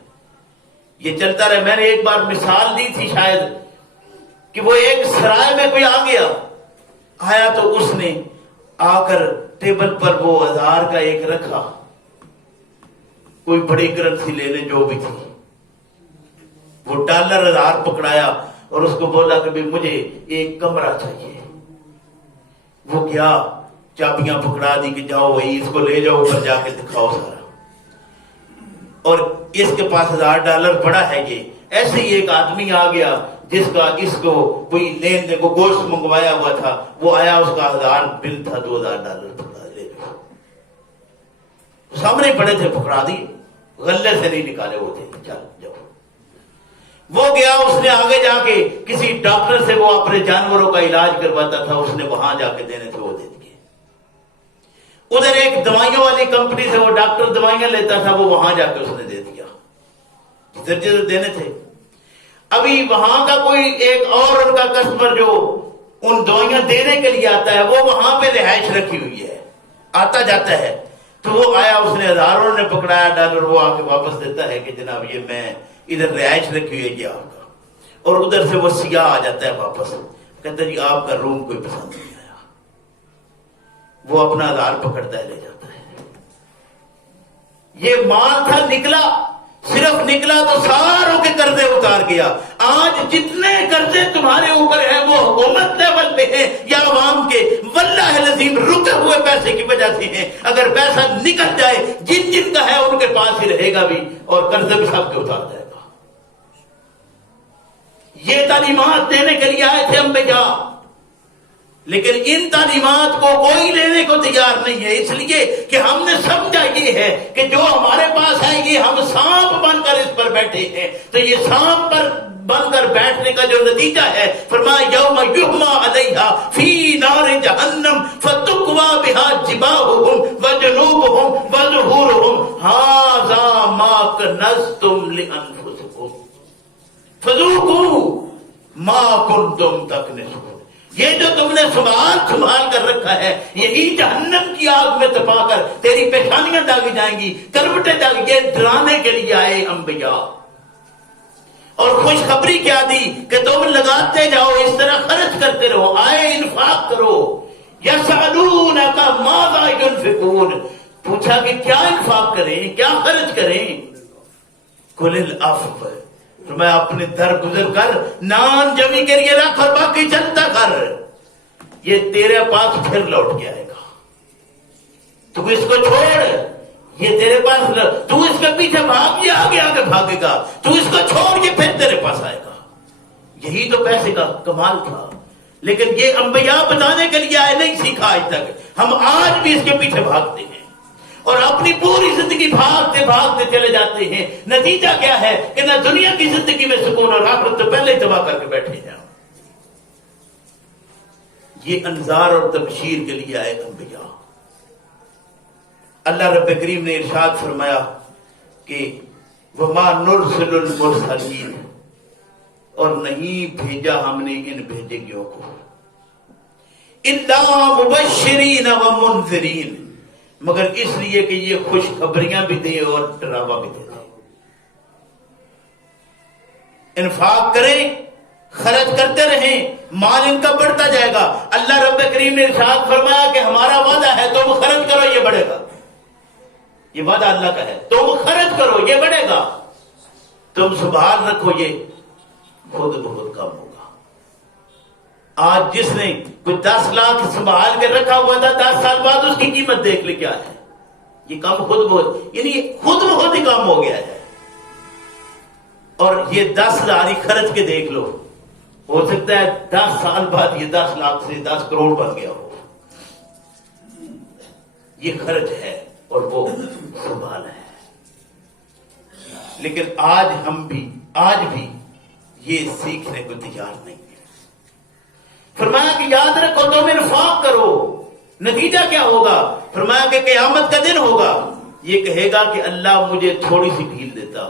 یہ چلتا رہے. میں نے ایک بار مثال دی تھی شاید کہ وہ ایک سرائے میں کوئی آ گیا، آیا تو اس نے آ کر ٹیبل پر وہ 1000 کا ایک رکھا، کوئی بڑی کرنسی لے لے جو بھی تھی. وہ $1000 پکڑایا اور اس کو بولا کہ مجھے ایک کمرہ چاہیے. وہ گیا, چابیاں پکڑا دی کہ جاؤ وہی اس کو لے جاؤ اوپر جا کے دکھاؤ سارا. اور اس کے پاس $1000 پڑا ہے. یہ ایسے ہی ایک آدمی آ گیا جس کا اس کو کوئی لین دین کو گوشت منگوایا ہوا تھا, وہ آیا, اس کا 1000 بل تھا, $2000 پکڑا لے لو. سامنے پڑے تھے, پکڑا دی, غلے سے نہیں نکالے وہ تھے. چل جاؤ. وہ گیا, اس نے آگے جا کے کسی ڈاکٹر سے وہ اپنے جانوروں کا علاج کرواتا تھا, اس نے وہاں جا کے دینے تھے, وہ دے دیے. ادھر ایک دوائیوں والی کمپنی سے وہ ڈاکٹر دوائیاں لیتا تھا, وہ وہاں جا کے اس نے دے دیا جدھر جدھر دینے تھے. ابھی وہاں کا کوئی ایک اور ان کا کسٹمر جو ان دوائیاں دینے کے لیے آتا ہے, وہ وہاں پہ رہائش رکھی ہوئی ہے, آتا جاتا ہے. تو وہ آیا, اس نے ہزاروں نے پکڑایا $, وہ آ کے واپس دیتا ہے کہ جناب یہ میں ادھر رہائش رکھی ہوئی ہے یہ آپ کا. اور ادھر سے وہ سیاح آ جاتا ہے واپس, کہتا جی آپ کا روم کوئی پسند نہیں آیا. وہ اپنا 1000 پکڑتا ہے, لے جاتا ہے. یہ مال تھا, نکلا, صرف نکلا تو ساروں کے قرضے اتار گیا. آج جتنے قرضے تمہارے اوپر ہیں وہ حکومت لیول پہ ہیں یا عوام کے, واللہ العظیم رکے ہوئے پیسے کی وجہ سے ہیں. اگر پیسہ نکل جائے جن جن کا ہے ان کے پاس ہی رہے گا بھی, اور قرضے بھی سب کے اتار جائے گا. یہ تعلیمات دینے کے لیے آئے تھے انبیاء, لیکن ان تعلیمات کو کوئی لینے کو تیار نہیں ہے. اس لیے کہ ہم نے سمجھا یہ ہے کہ جو ہمارے پاس ہے یہ ہم سانپ بن کر اس پر بیٹھے ہیں. تو یہ سانپ پر بن کر بیٹھنے کا جو نتیجہ ہے, فرمایا یوم یحما علیہا فی نار جہنم فتکوی بہا جباہہم وجنوبہم وظہورہم ھذا ما کنزتم لانفسکم فذوقوا ما کنتم تکنزون. یہ جو تم نے سنبھال کر رکھا ہے, یہی جہنم کی آگ میں تپا کر تیری پیشانیاں داغی جائیں گی, کروٹیں داغی. یہ ڈرانے کے لیے آئے انبیاء, اور خوشخبری کیا دی کہ تم لگاتے جاؤ, اس طرح خرچ کرتے رہو, آئے انفاق کرو. یسألونک ماذا ینفقون, پوچھا کہ کیا انفاق کریں, کیا خرچ کریں. قل العفو, تو میں اپنے در گزر کر نان جمی کے لیے رکھ اور باقی چلتا کر. یہ تیرے پاس پھر لوٹ کے آئے گا. تو اس کو چھوڑ, یہ تیرے پاس, تو اس کے پیچھے بھاگ, یہ آگے آگے بھاگے گا. تو اس کو چھوڑ, یہ پھر تیرے پاس آئے گا. یہی تو پیسے کا کمال تھا. لیکن یہ انبیاء بتانے کے لیے آئے, نہیں سیکھا آج تک. ہم آج بھی اس کے پیچھے بھاگتے ہیں اور اپنی پوری زندگی بھاگتے بھاگتے چلے جاتے ہیں. نتیجہ کیا ہے کہ نہ دنیا کی زندگی میں سکون, اور آخرت تو پہلے ہی تباہ کر کے بیٹھے ہیں. یہ انذار اور تبشیر کے لیے آئے انبیاء. اللہ رب کریم نے ارشاد فرمایا کہ وما نرسل المرسلین, اور نہیں بھیجا ہم نے ان بھیجیوں کو, الا مبشرین ومنذرین, مگر اس لیے کہ یہ خوشخبریاں بھی دیں اور ڈراوا بھی دے دیں. انفاق کریں, خرچ کرتے رہیں, مال ان کا بڑھتا جائے گا. اللہ رب کریم نے ارشاد فرمایا کہ ہمارا وعدہ ہے تم خرچ کرو یہ بڑھے گا. یہ وعدہ اللہ کا ہے, تم خرچ کرو یہ بڑھے گا, تم سنبھال رکھو یہ خود بخود کم ہوگا. آج جس نے کوئی 10 لاکھ سنبھال کے رکھا ہوا تھا, 10 سال بعد اس کی قیمت دیکھ لے کیا ہے. یہ کم خود بخود, یعنی خود بخود ہی کم ہو گیا ہے. اور یہ 10,000 ہی خرچ کے دیکھ لو, ہو سکتا ہے 10 سال بعد یہ 10 لاکھ سے 10 کروڑ بن گیا ہو. یہ خرچ ہے اور وہ سنبھال ہے. لیکن آج بھی یہ سیکھنے کو تیار نہیں ہے. فرمایا کہ یاد رکھو تم انفاق کرو, نتیجہ کیا ہوگا. فرمایا کہ قیامت کا دن ہوگا, یہ کہے گا کہ اللہ مجھے تھوڑی سی ڈھیل دیتا,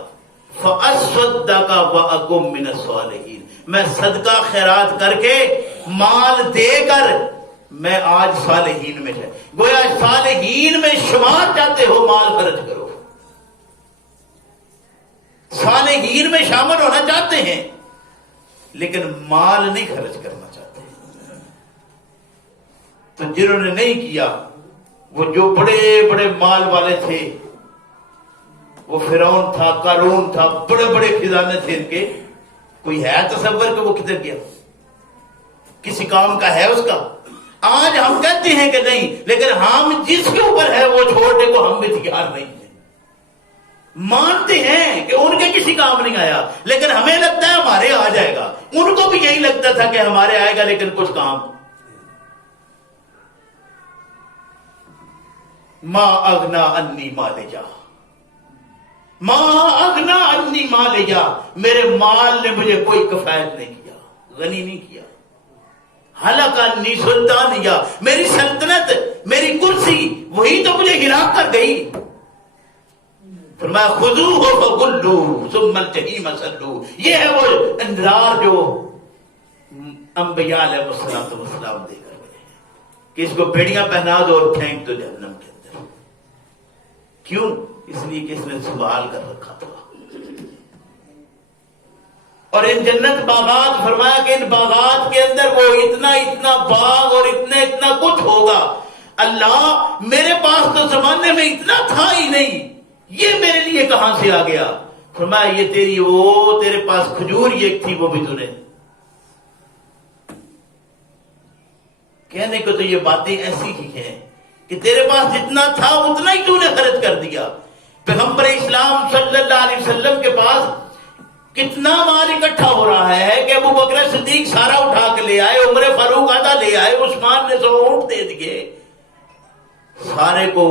فَأَصْوَدَّكَ وَأَكُمْ مِنَ الصَّالِحِينَ, میں صدقہ خیرات کر کے مال دے کر میں آج صالحین میں ہے. گویا صالحین میں شمار چاہتے ہو, مال خرچ کرو. صالحین میں شامل ہونا چاہتے ہیں لیکن مال نہیں خرچ کرنا چاہتے. تو جنہوں نے نہیں کیا, وہ جو بڑے بڑے مال والے تھے, وہ فرعون تھا، قارون تھا، بڑے بڑے خزانے تھے ان کے، کوئی ہے تصور کہ وہ کدھر گیا؟ کسی کام کا ہے اس کا؟ آج ہم کہتے ہیں کہ نہیں، لیکن ہم جس کے اوپر ہے وہ چھوڑنے کو ہم بھی تیار نہیں ہیں۔ مانتے ہیں کہ ان کے کسی کام نہیں آیا، لیکن ہمیں لگتا ہے ہمارے آ جائے گا۔ ان کو بھی یہی لگتا تھا کہ ہمارے آئے گا، لیکن کچھ کام ما اغنا انی مالیا، ما اغنا انی مالیا، میرے مال نے مجھے کوئی کفایت نہیں کیا، غنی نہیں کیا۔ حلق انی سلطانیہ، میری سلطنت، میری کرسی وہی تو مجھے ہلا کر گئی۔ فرمایا خذوہ فغلوہ ثم الجحیم صلوہ، یہ ہے وہ انذار جو انبیاء علیہ السلام دے کر گئے کہ اس کو بیڑیاں پہنا دو اور پھینک دو جہنم کے اندر۔ کیوں؟ اس لیے کہ اس نے سنبھال کر رکھا تھا۔ اور ان جنت باغات، فرمایا کہ ان باغات کے اندر وہ اتنا باغ اور اتنا کچھ ہوگا، اللہ میرے پاس تو زمانے میں اتنا تھا ہی نہیں، یہ میرے لیے کہاں سے آ گیا؟ فرمایا یہ تیرے پاس کھجور ایک تھی، وہ بھی تو نے۔ کہنے کو تو یہ باتیں ایسی ہی ہیں کہ تیرے پاس جتنا تھا اتنا ہی تو نے خرچ کر دیا۔ پیغمبر اسلام صلی اللہ علیہ وسلم کے پاس کتنا مال اکٹھا ہو رہا ہے کہ ابو بکر صدیق سارا اٹھا کے لے آئے، عمر فاروق آدھا لے آئے، عثمان نے 100 اونٹ دے دیے، سارے کو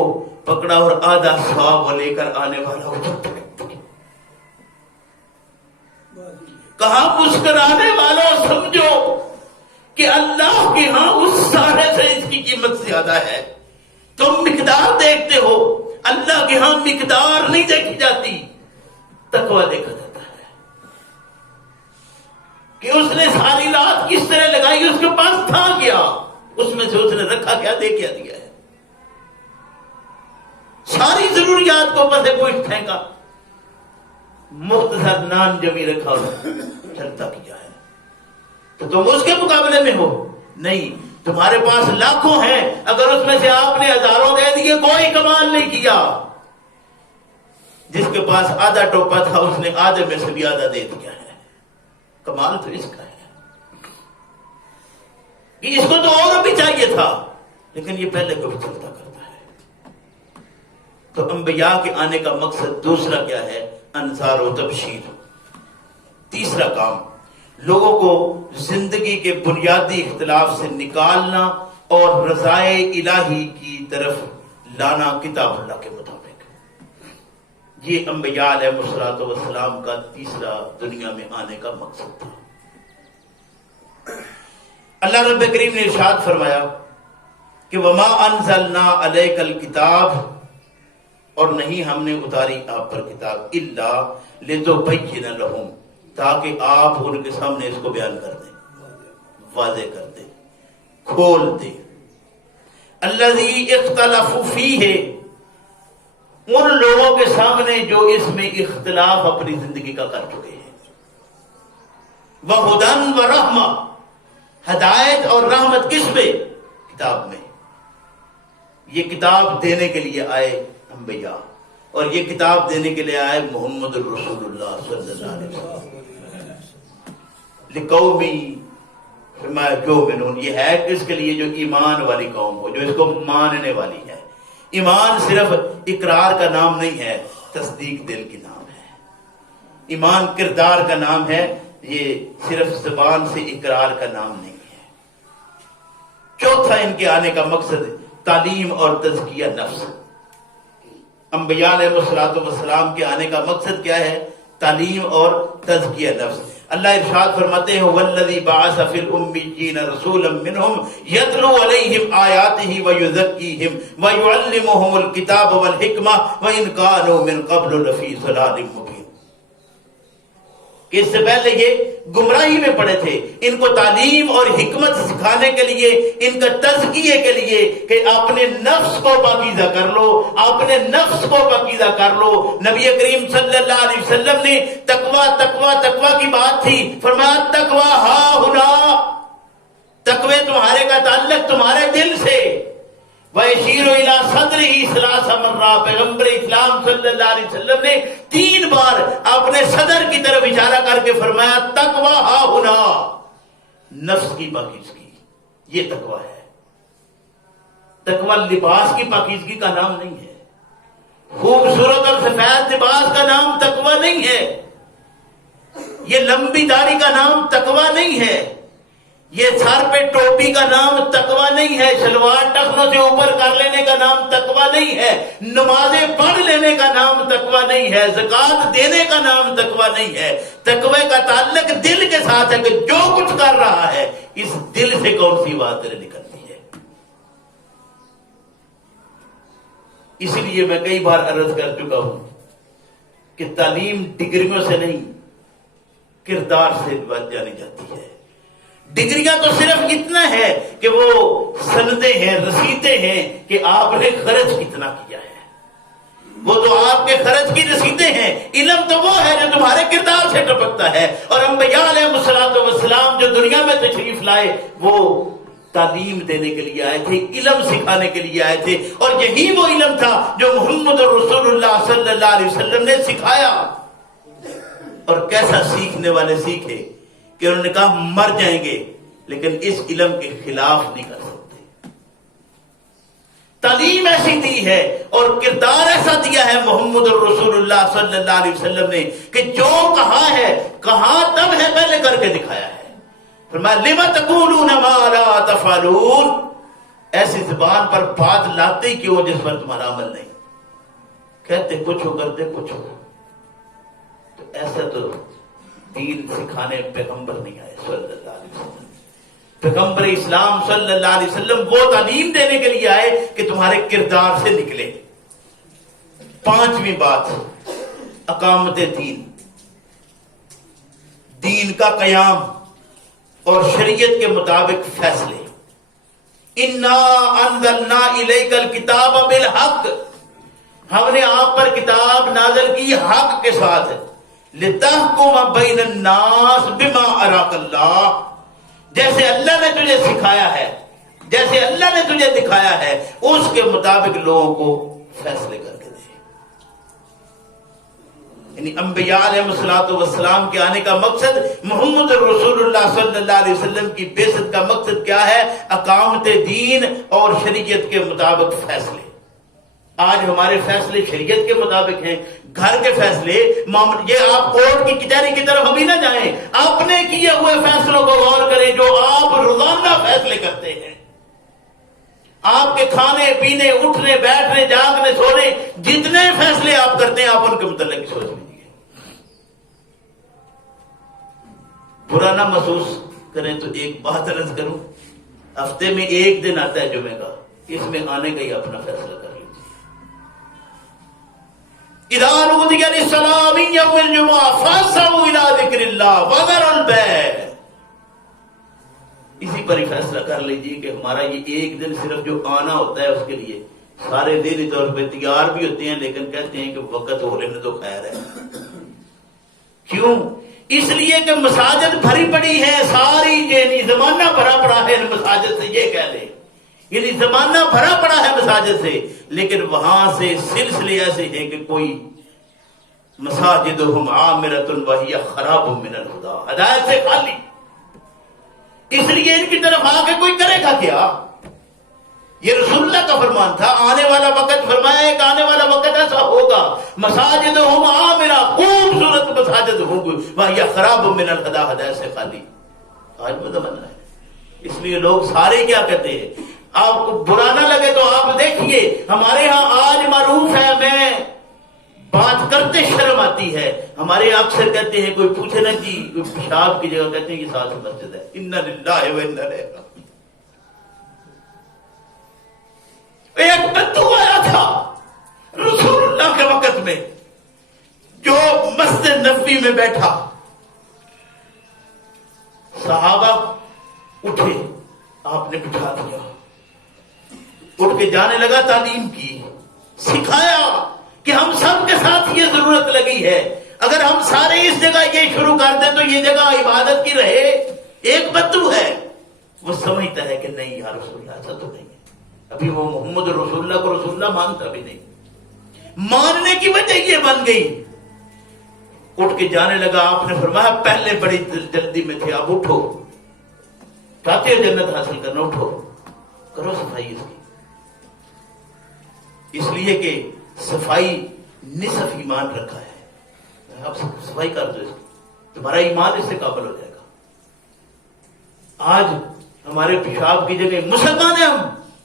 پکڑا اور آدھا ثواب وہ لے کر آنے والا ہو۔ کہاں مسکرانے والوں سمجھو کہ اللہ کے ہاں اس سارے سے اس کی قیمت زیادہ ہے۔ تم مقدار دیکھتے ہو، اللہ کے ہاں مقدار نہیں دیکھی جاتی، تقویٰ دیکھا جاتا ہے کہ اس نے ساری رات کس طرح لگائی، اس کے پاس تھا کیا، اس میں سے اس نے رکھا کیا، دے کیا دیا ہے۔ ساری ضروریات کو پسے پوچھ پھینکا، مختصر نان جمی رکھا اور چلتا کیا ہے۔ تو تم اس کے مقابلے میں ہو نہیں، تمہارے پاس لاکھوں ہیں، اگر اس میں سے آپ نے ہزاروں دے دیے کوئی کمال نہیں کیا۔ جس کے پاس آدھا ٹوپا تھا اس نے آدھے میں سے بھی آدھا دے دیا ہے، کمال تو اس کا ہے کہ اس کو تو اور بھی چاہیے تھا، لیکن یہ پہلے کو بھی چلتا کرتا ہے۔ تو انبیاء کے آنے کا مقصد دوسرا کیا ہے؟ انذار و تبشیر۔ تیسرا کام، لوگوں کو زندگی کے بنیادی اختلاف سے نکالنا اور رضائے الہی کی طرف لانا کتاب اللہ کے مطابق۔ یہ انبیاء علیہ السلام کا تیسرا دنیا میں آنے کا مقصد تھا۔ اللہ رب کریم نے ارشاد فرمایا کہ وما انزلنا علیک الکتاب، اور نہیں ہم نے اتاری آپ پر کتاب، الا لتبین لہم، تاکہ آپ ان کے سامنے اس کو بیان کر دیں، واضح کر دیں، کھول دیں۔ الذی اختلفوا فیہ، ان لوگوں کے سامنے جو اس میں اختلاف اپنی زندگی کا کر چکے ہیں۔ وہدی ورحمہ، ہدایت اور رحمت کس میں؟ کتاب میں۔ یہ کتاب دینے کے لیے آئے انبیاء، اور یہ کتاب دینے کے لیے آئے محمد الرسول اللہ صلی اللہ علیہ وسلم۔ لقومی، فرمایا یؤمنون، یہ ہے کس کے لیے؟ جو ایمان والی قوم ہو، جو اس کو ماننے والی ہے۔ ایمان صرف اقرار کا نام نہیں ہے، تصدیق دل کی نام ہے۔ ایمان کردار کا نام ہے، یہ صرف زبان سے اقرار کا نام نہیں ہے۔ چوتھا ان کے آنے کا مقصد تعلیم اور تزکیہ نفس۔ انبیاء علیہ السلام کے آنے کا مقصد کیا ہے؟ تعلیم اور تزکیہ نفس۔ اللہ ارشاد فرماتے ہیں والذی بعث فی الامیین رسولا منہم یتلو علیہم آیاتہ ویزکیہم ویعلمہم الکتاب والحکمہ وان کانوا من قبل لفی ضلال مبین۔ کہ اس سے پہلے یہ گمراہی میں پڑے تھے، ان کو تعلیم اور حکمت سکھانے کے لیے، ان کا تزکیے کے لیے کہ اپنے نفس کو پاکیزہ کر لو، اپنے نفس کو پاکیزہ کر لو۔ نبی کریم صلی اللہ علیہ وسلم نے تقویٰ تقویٰ تقویٰ کی بات تھی، فرمایا تقویٰ ہا ہنا، تقوی تمہارے کا تعلق تمہارے دل سے، وَيَشِيرُ إِلَىٰ صَدْرِهِ ثَلَاثَ مرات، پیغمبر اسلام صلی اللہ علیہ وسلم نے 3 بار اپنے صدر کی طرف اشارہ کر کے فرمایا تقویٰ ہا ہونا، نفس کی پاکیزگی، یہ تقویٰ ہے۔ تقویٰ لباس کی پاکیزگی کا نام نہیں ہے، خوبصورت اور سفید لباس کا نام تقویٰ نہیں ہے، یہ لمبی داڑھی کا نام تقویٰ نہیں ہے، یہ سر پہ ٹوپی کا نام تقویٰ نہیں ہے، شلوار ٹخنوں سے اوپر کر لینے کا نام تقویٰ نہیں ہے، نمازیں پڑھ لینے کا نام تقویٰ نہیں ہے، زکوٰۃ دینے کا نام تقویٰ نہیں ہے۔ تقوی کا تعلق دل کے ساتھ ہے کہ جو کچھ کر رہا ہے اس دل سے کون سی بات تیرے نکلتی ہے۔ اسی لیے میں کئی بار عرض کر چکا ہوں کہ تعلیم ڈگریوں سے نہیں کردار سے جانی جاتی ہے۔ ڈگریاں تو صرف اتنا ہے کہ وہ سندیں ہیں، رسیدیں ہیں کہ آپ نے خرچ کتنا کیا ہے، وہ تو آپ کے خرچ کی رسیدیں ہیں۔ علم تو وہ ہے جو تمہارے کردار سے ٹپکتا ہے، اور انبیاء علیہ السلام جو دنیا میں تشریف لائے وہ تعلیم دینے کے لیے آئے تھے، علم سکھانے کے لیے آئے تھے، اور یہی وہ علم تھا جو محمد رسول اللہ صلی اللہ علیہ وسلم نے سکھایا۔ اور کیسا سیکھنے والے سیکھے کہ انہوں نے کہا مر جائیں گے لیکن اس علم کے خلاف نہیں کر سکتے۔ تعلیم ایسی دی ہے اور کردار ایسا دیا ہے محمد رسول اللہ صلی اللہ علیہ وسلم نے کہ جو کہا ہے کہا تب ہے پہلے کر کے دکھایا ہے۔ فرمایا لِمَ تَقُولُونَ مَا لَا تَفْعَلُونَ، ایسی زبان پر بات لاتے ہی کیوں جس پر تمہارا عمل نہیں، کہتے کچھ ہو کرتے کچھ ہو۔ تو ایسا تو دین سکھانے پیغمبر نہیں آئے صلی اللہ علیہ وسلم۔ پیغمبر اسلام صلی اللہ علیہ وسلم وہ تعلیم دینے کے لیے آئے کہ تمہارے کردار سے نکلے۔ 5ویں بات اقامت دین، دین کا قیام اور شریعت کے مطابق فیصلے۔ انا انزلنا الیک الکتاب بالحق، ہم نے آپ پر کتاب نازل کی حق کے ساتھ، لتحکم بین الناس بما اراک اللہ، جیسے اللہ نے تجھے سکھایا ہے، جیسے اللہ نے تجھے دکھایا ہے اس کے مطابق لوگوں کو فیصلے کر کے دے۔ یعنی انبیاء علیہ السلام کے آنے کا مقصد، محمد رسول اللہ صلی اللہ علیہ وسلم کی بعثت کا مقصد کیا ہے؟ اقامت دین اور شریعت کے مطابق فیصلے۔ آج ہمارے فیصلے شریعت کے مطابق ہیں، گھر کے فیصلے، یہ آپ کورٹ کی کچہری کی طرف ابھی نہ جائیں، اپنے کیے ہوئے فیصلوں کو غور کریں جو آپ روزانہ فیصلے کرتے ہیں۔ آپ کے کھانے پینے، اٹھنے بیٹھنے، جاگنے سونے، جتنے فیصلے آپ کرتے ہیں آپ ان کے متعلق سوچ لیجیے۔ برا نہ محسوس کریں تو ایک بات عرض کروں، ہفتے میں 1 دن آتا ہے جمعے کا، اس میں آنے کا ہی اپنا فیصلہ کر لیجیے۔ اذا نودي للصلاة من يوم الجمعة فاسعوا الى ذكر الله وذروا البيع، اسی پر ہی فیصلہ کر لیجیے کہ ہمارا یہ 1 دن صرف جو آنا ہوتا ہے اس کے لیے سارے ذہنی طور پہ تیار بھی ہوتے ہیں لیکن کہتے ہیں کہ وقت ہو لینے تو خیر ہے۔ کیوں؟ اس لیے کہ مساجد بھری پڑی ہے ساری، یعنی زمانہ بھرا پڑا ہے مساجد سے، یہ کہہ لیں یعنی زمانہ بھرا پڑا ہے مساجد سے، لیکن وہاں سے سلسلے ایسے ہیں کہ کوئی مساجدہم عامرۃ وہی خراب من الہدی، ہدایت سے خالی۔ اس لیے ان کی طرف آ کے کوئی کرے گا کیا؟ یہ رسول اللہ کا فرمان تھا، آنے والا وقت فرمایا ہے کہ آنے والا وقت ایسا ہوگا مساجدہم عامرہ، خوبصورت مساجد ہوگی، وہی خراب من الہدی، ہدایت سے خالی۔ آج مدمنہ ہے، اس لیے لوگ سارے کیا کہتے ہیں، آپ کو برا نہ لگے تو آپ دیکھیے ہمارے ہاں آج معروف ہے، میں بات کرتے شرم آتی ہے، ہمارے اکثر کہتے ہیں، کوئی پوچھے نا جی کوئی پیشاب کی جگہ کہتے ہیں کہ ساتھ مسجد ہے، انا للہ و انا الیہ راجعون۔ ایک بدو آیا تھا رسول اللہ کے وقت میں جو مسجد نبوی میں بیٹھا، صحابہ اٹھے، آپ نے بٹھا دیا، اٹھ کے جانے لگا، تعلیم کی، سکھایا کہ ہم سب کے ساتھ یہ ضرورت لگی ہے، اگر ہم سارے اس جگہ یہ شروع کر دیں تو یہ جگہ عبادت کی رہے۔ ایک بدو ہے، وہ سمجھتا ہے کہ نہیں یا رسول اللہ ایسا تو نہیں ہے، ابھی وہ محمد رسول اللہ کو رسول اللہ مانتا بھی نہیں. ماننے کی وجہ یہ بن گئی. اٹھ کے جانے لگا. آپ نے فرمایا پہلے بڑی جلدی میں تھے، اب اٹھو، چاہتے ہو جنت حاصل کرنا، اٹھو کرو صفائی اس کی. اس لیے کہ صفائی نصف ایمان رکھا ہے. آپ صفائی کر دو اس کی، تمہارا ایمان اس سے قابل ہو جائے گا. آج ہمارے پیشاب کی جگہ مسلمان ہیں، ہم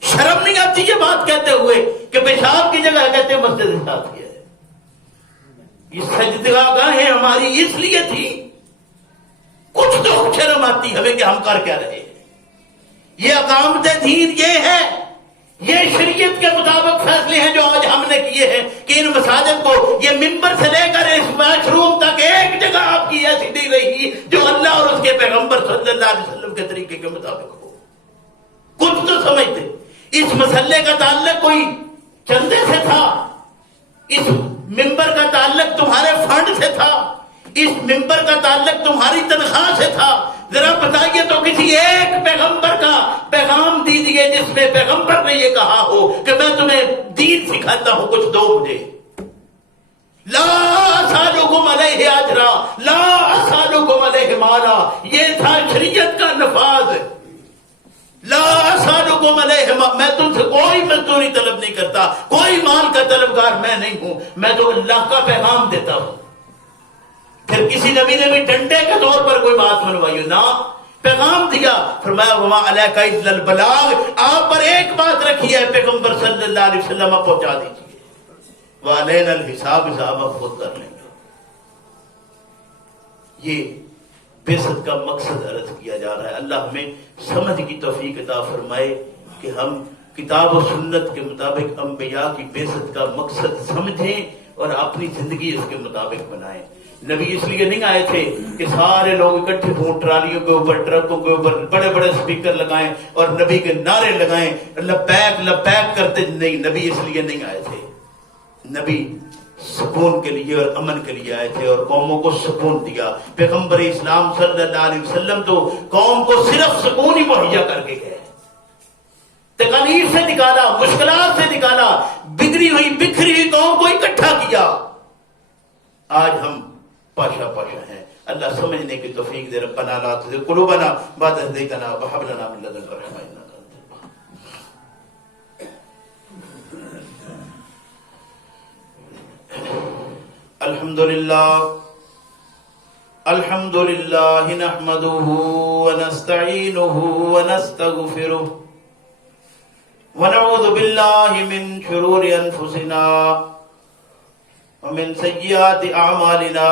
شرم نہیں آتی یہ بات کہتے ہوئے کہ پیشاب کی جگہ کہتے ہیں مسجد ساتھ کیا ہے. یہ سجدگاہ گاہیں ہماری اس لیے تھی، کچھ تو شرم آتی ہمیں کہ ہم کر کیا رہے ہیں. یہ اقامت دین یہ ہے، یہ شریعت کے مطابق فیصلے ہیں جو آج ہم نے کیے ہیں کہ ان مساجد کو یہ ممبر سے لے کر اس واش روم تک ایک جگہ آپ کی ایسی دی گئی جو اللہ اور اس کے پیغمبر صلی اللہ علیہ وسلم کے طریقے کے مطابق ہو. کچھ تو سمجھتے. اس مسئلے کا تعلق کوئی چندے سے تھا، اس ممبر کا تعلق تمہارے فنڈ سے تھا، اس ممبر کا تعلق تمہاری تنخواہ سے تھا. ذرا بتائیے تو کسی ایک پیغمبر کا پیغام دیجیے جس میں پیغمبر نے یہ کہا ہو کہ میں تمہیں دین سکھاتا ہوں، کچھ دو مجھے. لا اسالکم علیہ اجرا لا اسالکم علیہ مالا، یہ تھا شریعت کا نفاذ. لا اسالکم علیہ، میں تم سے کوئی مزدوری طلب نہیں کرتا، کوئی مال کا طلبگار میں نہیں ہوں، میں تو اللہ کا پیغام دیتا ہوں. پھر کسی نبی نے بھی ڈنڈے کے طور پر کوئی بات منوائی نہ، پیغام دیا. فرمایا وما علیک الا البلاغ، آپ پر ایک بات رکھی ہے پیغمبر صلی اللہ علیہ وسلم، پہنچا دیجیے. وعلینا الحساب، حساب آپ خود کر لیں گے. یہ بعثت کا مقصد عرض کیا جا رہا ہے. اللہ ہمیں سمجھ کی توفیق عطا فرمائے کہ ہم کتاب و سنت کے مطابق انبیاء کی بعثت کا مقصد سمجھیں اور اپنی زندگی اس کے مطابق بنائیں. نبی اس لیے نہیں آئے تھے کہ سارے لوگ اکٹھے ہوں، ٹرالیوں کے اوپر، ٹرکوں کے اوپر بڑے بڑے سپیکر لگائیں اور نبی کے نعرے لگائیں، لبیک لبیک کرتے. نہیں، نبی اس لیے نہیں آئے تھے. نبی سکون کے لیے اور امن کے لیے آئے تھے اور قوموں کو سکون دیا. پیغمبر اسلام صلی اللہ علیہ وسلم تو قوم کو صرف سکون ہی مہیا کر کے گئے. تکلیف سے نکالا، مشکلات سے نکالا، بگڑی ہوئی بکھری ہوئی قوم کو اکٹھا کیا. آج ہم پاشا پاشا ہیں. اللہ سمجھنے کی توفیق دے. ربنا لا تزغ قلوبنا بعد إذ هديتنا وهب لنا من لدنك رحمة إنك أنت الوهاب. الحمد لله نحمده ونستعينه ونستغفره ونعوذ بالله من شرور أنفسنا ومن سيئات أعمالنا.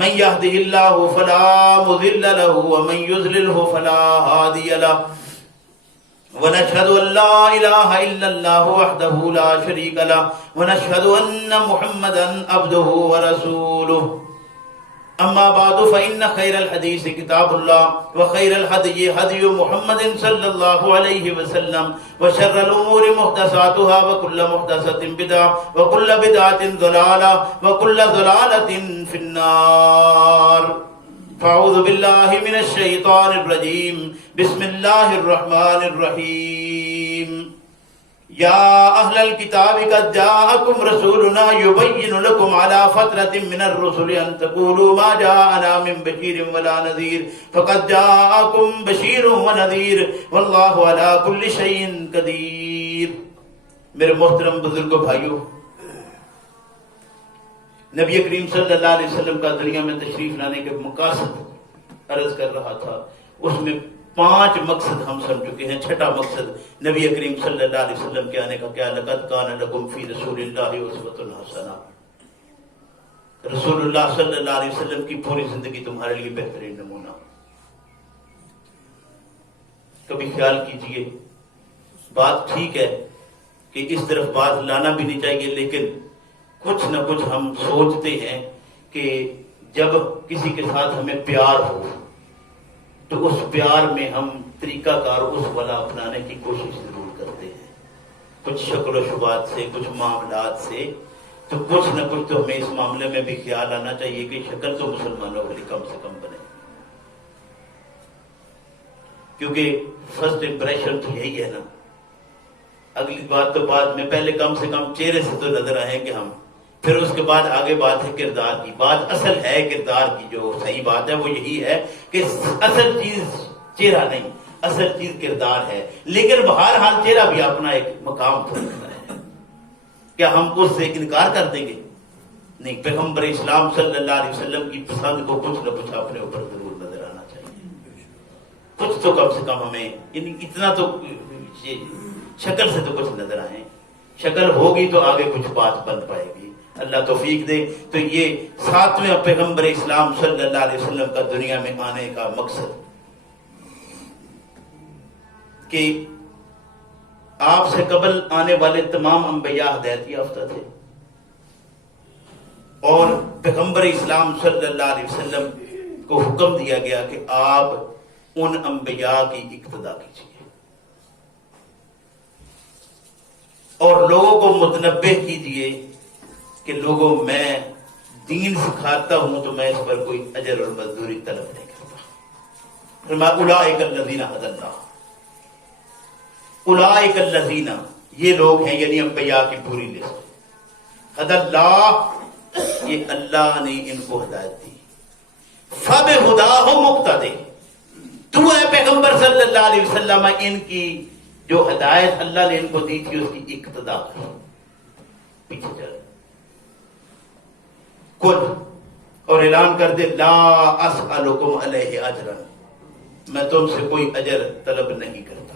من يهده الله فلا مضل له ومن يضلله فلا هادي له. ونشهد أن لا إله إلا الله وحده لا شريك له ونشهد أن محمدا عبده ورسوله. أما بعد فإن خير الحديث كتاب الله وخير الهدي هدي محمد صلى الله عليه وسلم وشر الأمور محدثاتها وكل محدثة بدعة وكل بدعة ضلالة وكل ضلالة في النار. فأعوذ بالله من الشيطان الرجيم. بسم الله الرحمن الرحيم. يا أهل الكتاب قد جاءكم رسولنا يبين لكم على فترة من الرسل أن تقولوا ما جاءنا من بشير ولا نذير فقد جاءكم بشير ونذير والله على كل شيء قدير. میرے محترم بزرگوں بھائیوں، نبی کریم صلی اللہ علیہ وسلم کا دنیا میں تشریف لانے کے مقاصد عرض کر رہا تھا. اس میں 5 مقصد ہم سمجھ چکے ہیں. 6واں مقصد نبی کریم صلی اللہ علیہ وسلم کے آنے کا کیا. لقد کان لکم فی رسول اللہ اسوۃ حسنہ. رسول اللہ صلی اللہ علیہ وسلم کی پوری زندگی تمہارے لیے بہترین نمونہ. کبھی خیال کیجئے، بات ٹھیک ہے کہ اس طرف بات لانا بھی نہیں چاہیے، لیکن کچھ نہ کچھ ہم سوچتے ہیں کہ جب کسی کے ساتھ ہمیں پیار ہو تو اس پیار میں ہم طریقہ کار اس والا اپنانے کی کوشش ضرور کرتے ہیں. کچھ شکل و شبہات سے، کچھ معاملات سے، تو کچھ نہ کچھ تو ہمیں اس معاملے میں بھی خیال آنا چاہیے کہ شکل تو مسلمانوں والی کم سے کم بنے، کیونکہ فرسٹ امپریشن تو یہی ہے نا. اگلی بات تو بعد میں، پہلے کم سے کم چہرے سے تو نظر آئیں کہ ہم، پھر اس کے بعد آگے بات ہے کردار کی. بات اصل ہے کردار کی، جو صحیح بات ہے وہ یہی ہے کہ اصل چیز چہرہ نہیں، اصل چیز کردار ہے. لیکن بہرحال چہرہ بھی اپنا ایک مقام تو رکھتا ہے. کیا ہم اس سے انکار کر دیں گے؟ نہیں. پیغمبر اسلام صلی اللہ علیہ وسلم کی پسند کو کچھ نہ کچھ اپنے اوپر ضرور نظر آنا چاہیے. کچھ تو کم سے کم ہمیں اتنا تو شکل سے تو کچھ نظر آئے. شکل ہوگی تو آگے کچھ بات بن پائے گی. اللہ توفیق دے. تو یہ 7ویں پیغمبر اسلام صلی اللہ علیہ وسلم کا دنیا میں آنے کا مقصد کہ آپ سے قبل آنے والے تمام انبیاء ہدایت یافتہ تھے، اور پیغمبر اسلام صلی اللہ علیہ وسلم کو حکم دیا گیا کہ آپ ان انبیاء کی اقتدا کیجیے اور لوگوں کو متنبہ کیجیے کہ لوگوں میں دین سکھاتا ہوں تو میں اس پر کوئی اجر اور مزدوری طلب نہیں کرتا. فرمایا اولئک الذین ھدی اللہ، اولئک الذین، یہ لوگ ہیں یعنی انبیاء کی پوری لسٹ. ھدی اللہ، یہ اللہ نے ان کو ہدایت دی. فبہداہ مقتدی، تو اے پیغمبر صلی اللہ علیہ وسلم ان کی جو ہدایت اللہ نے ان کو دی تھی اس کی اقتدا کر، پیچھے چل. کل، اور اعلان کر دے، لا اسألکم علیہ اجرا، میں تم سے کوئی اجر طلب نہیں کرتا.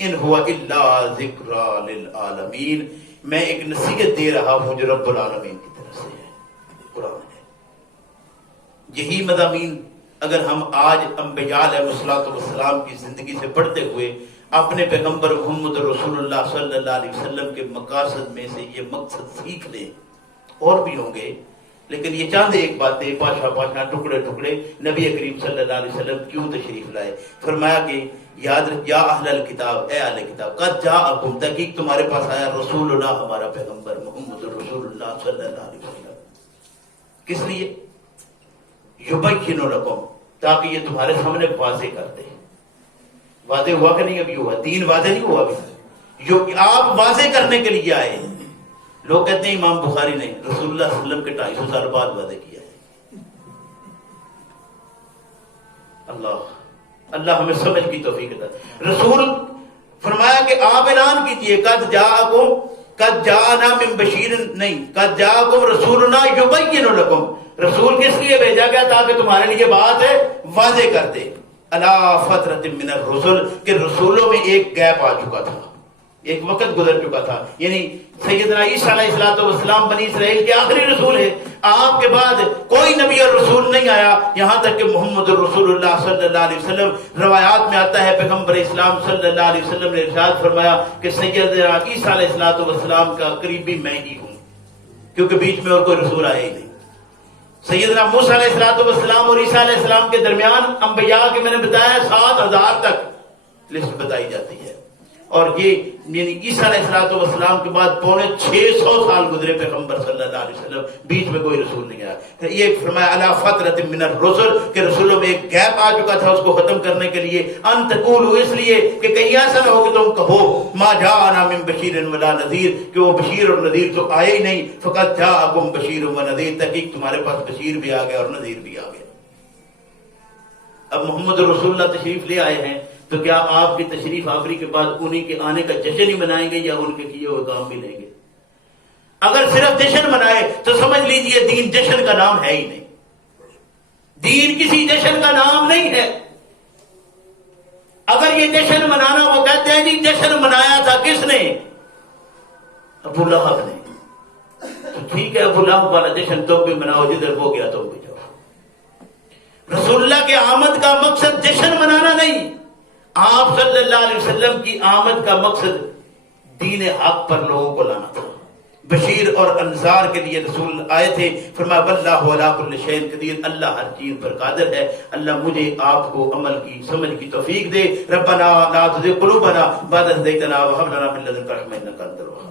ان ہوا الا ذکری للعالمین، میں ایک نصیحت دے رہا ہوں جو رب العالمین کی طرف سے ہے. قرآن ہے. یہی مضامین اگر ہم آج انبیاء علیہ السلام کی زندگی سے پڑھتے ہوئے اپنے پیغمبر محمد رسول اللہ صلی اللہ علیہ وسلم کے مقاصد میں سے یہ مقصد سیکھ لیں، اور بھی ہوں گے. لیکن یہ چاند ایک باتیں پاشا ٹکڑے ٹکڑے نبی کریم صلی اللہ علیہ وسلم کیوں تشریف لائے. فرمایا کہ یاد رکھ، یا اہل الکتاب، اے اہل کتاب، قد جاءکم، تحقیق تمہارے پاس آیا رسول اللہ، ہمارا پیغمبر محمد رسول اللہ صلی اللہ علیہ وسلم. کس لیے؟ یبین لکم، تاکہ یہ تمہارے سامنے واضح کر دے. واضح ہوا کہ نہیں؟ ابھی ہوا. دین واضح نہیں ہوا ابھی، جو آپ واضح کرنے کے لیے آئے. لوگ کہتے ہیں امام بخاری نے رسول اللہ صلی اللہ علیہ وسلم کے 250 سال بعد واضح کیا ہے. اللہ ہمیں سمجھ کی توفیق عطا. رسول فرمایا کہ آپ اعلان کیجئے، قد جاءکم، قد جاءنا من بشیر، نہیں، قد جاءکم رسولنا یبین لکم. رسول کس لیے بھیجا گیا؟ تاکہ تمہارے لیے بات ہے واضح کر دے. الا فترۃ من الرسل، کہ رسولوں میں ایک گیپ آ چکا تھا، ایک وقت گزر چکا تھا. یعنی سیدنا عیسیٰ علیہ السلام بنی اسرائیل کے آخری رسول ہیں. آپ کے بعد کوئی نبی اور رسول نہیں آیا، یہاں تک کہ محمد رسول اللہ صلی اللہ علیہ وسلم، روایات میں آتا ہے پیغمبر اسلام صلی اللہ علیہ وسلم نے ارشاد فرمایا کہ سیدنا عیسیٰ علیہ السلام کا قریبی میں ہی ہوں، کیونکہ بیچ میں اور کوئی رسول آیا ہی نہیں. سیدنا موسیٰ علیہ السلام اور عیسیٰ علیہ السلام کے درمیان انبیاء کے میں نے بتایا 7000 تک لسٹ بتائی جاتی ہے. اور یہ یعنی عیسیٰ علیہ السلام کے بعد 650 سال گزرے پیغمبر صلی اللہ علیہ وسلم، بیچ میں کوئی رسول نہیں آیا. یہ فرمایا الا فترۃ من الرسل، کہ رسولوں میں ایک گیپ آ چکا تھا، اس کو ختم کرنے کے لیے. ان تقولوا، اس لیے کہ کہیں ایسا نہ ہو کہ تم کہو ما جاءنا من بشیر ولا نذیر، کہ وہ بشیر اور نذیر تو آئے ہی نہیں. فقط جاءکم بشیر و نذیر، تحقیق تمہارے پاس بشیر بھی آ گیا اور نذیر بھی آ گیا. اب محمد رسول اللہ تشریف لے آئے ہیں، تو کیا آپ کی تشریف آوری کے بعد انہی کے آنے کا جشن ہی منائیں گے یا ان کے کیے ہوئے کام بھی لیں گے؟ اگر صرف جشن منائے تو سمجھ لیجئے دین جشن کا نام ہے ہی نہیں. دین کسی جشن کا نام نہیں ہے. اگر یہ جشن منانا، وہ کہتے ہیں جی جشن منایا تھا کس نے؟ ابو لہب نے. تو ٹھیک ہے، ابو لہب والا جشن تم بھی مناؤ، جدھر ہو گیا تم بھی جاؤ. رسول اللہ کے آمد کا مقصد جشن منانا نہیں. آپ صلی اللہ علیہ وسلم کی آمد کا مقصد دین حق پر لوگوں کو لانا تھا. بشیر اور انذار کے لیے رسول آئے تھے. فرمایا واللہ علی کل شیء قدیر، اللہ ہر چیز پر قادر ہے. اللہ مجھے آپ کو عمل کی سمجھ کی توفیق دے. ربنا لا تزغ قلوبنا بعد إذ هديتنا وهب لنا من لدنك رحمة إنك أنت الوهاب.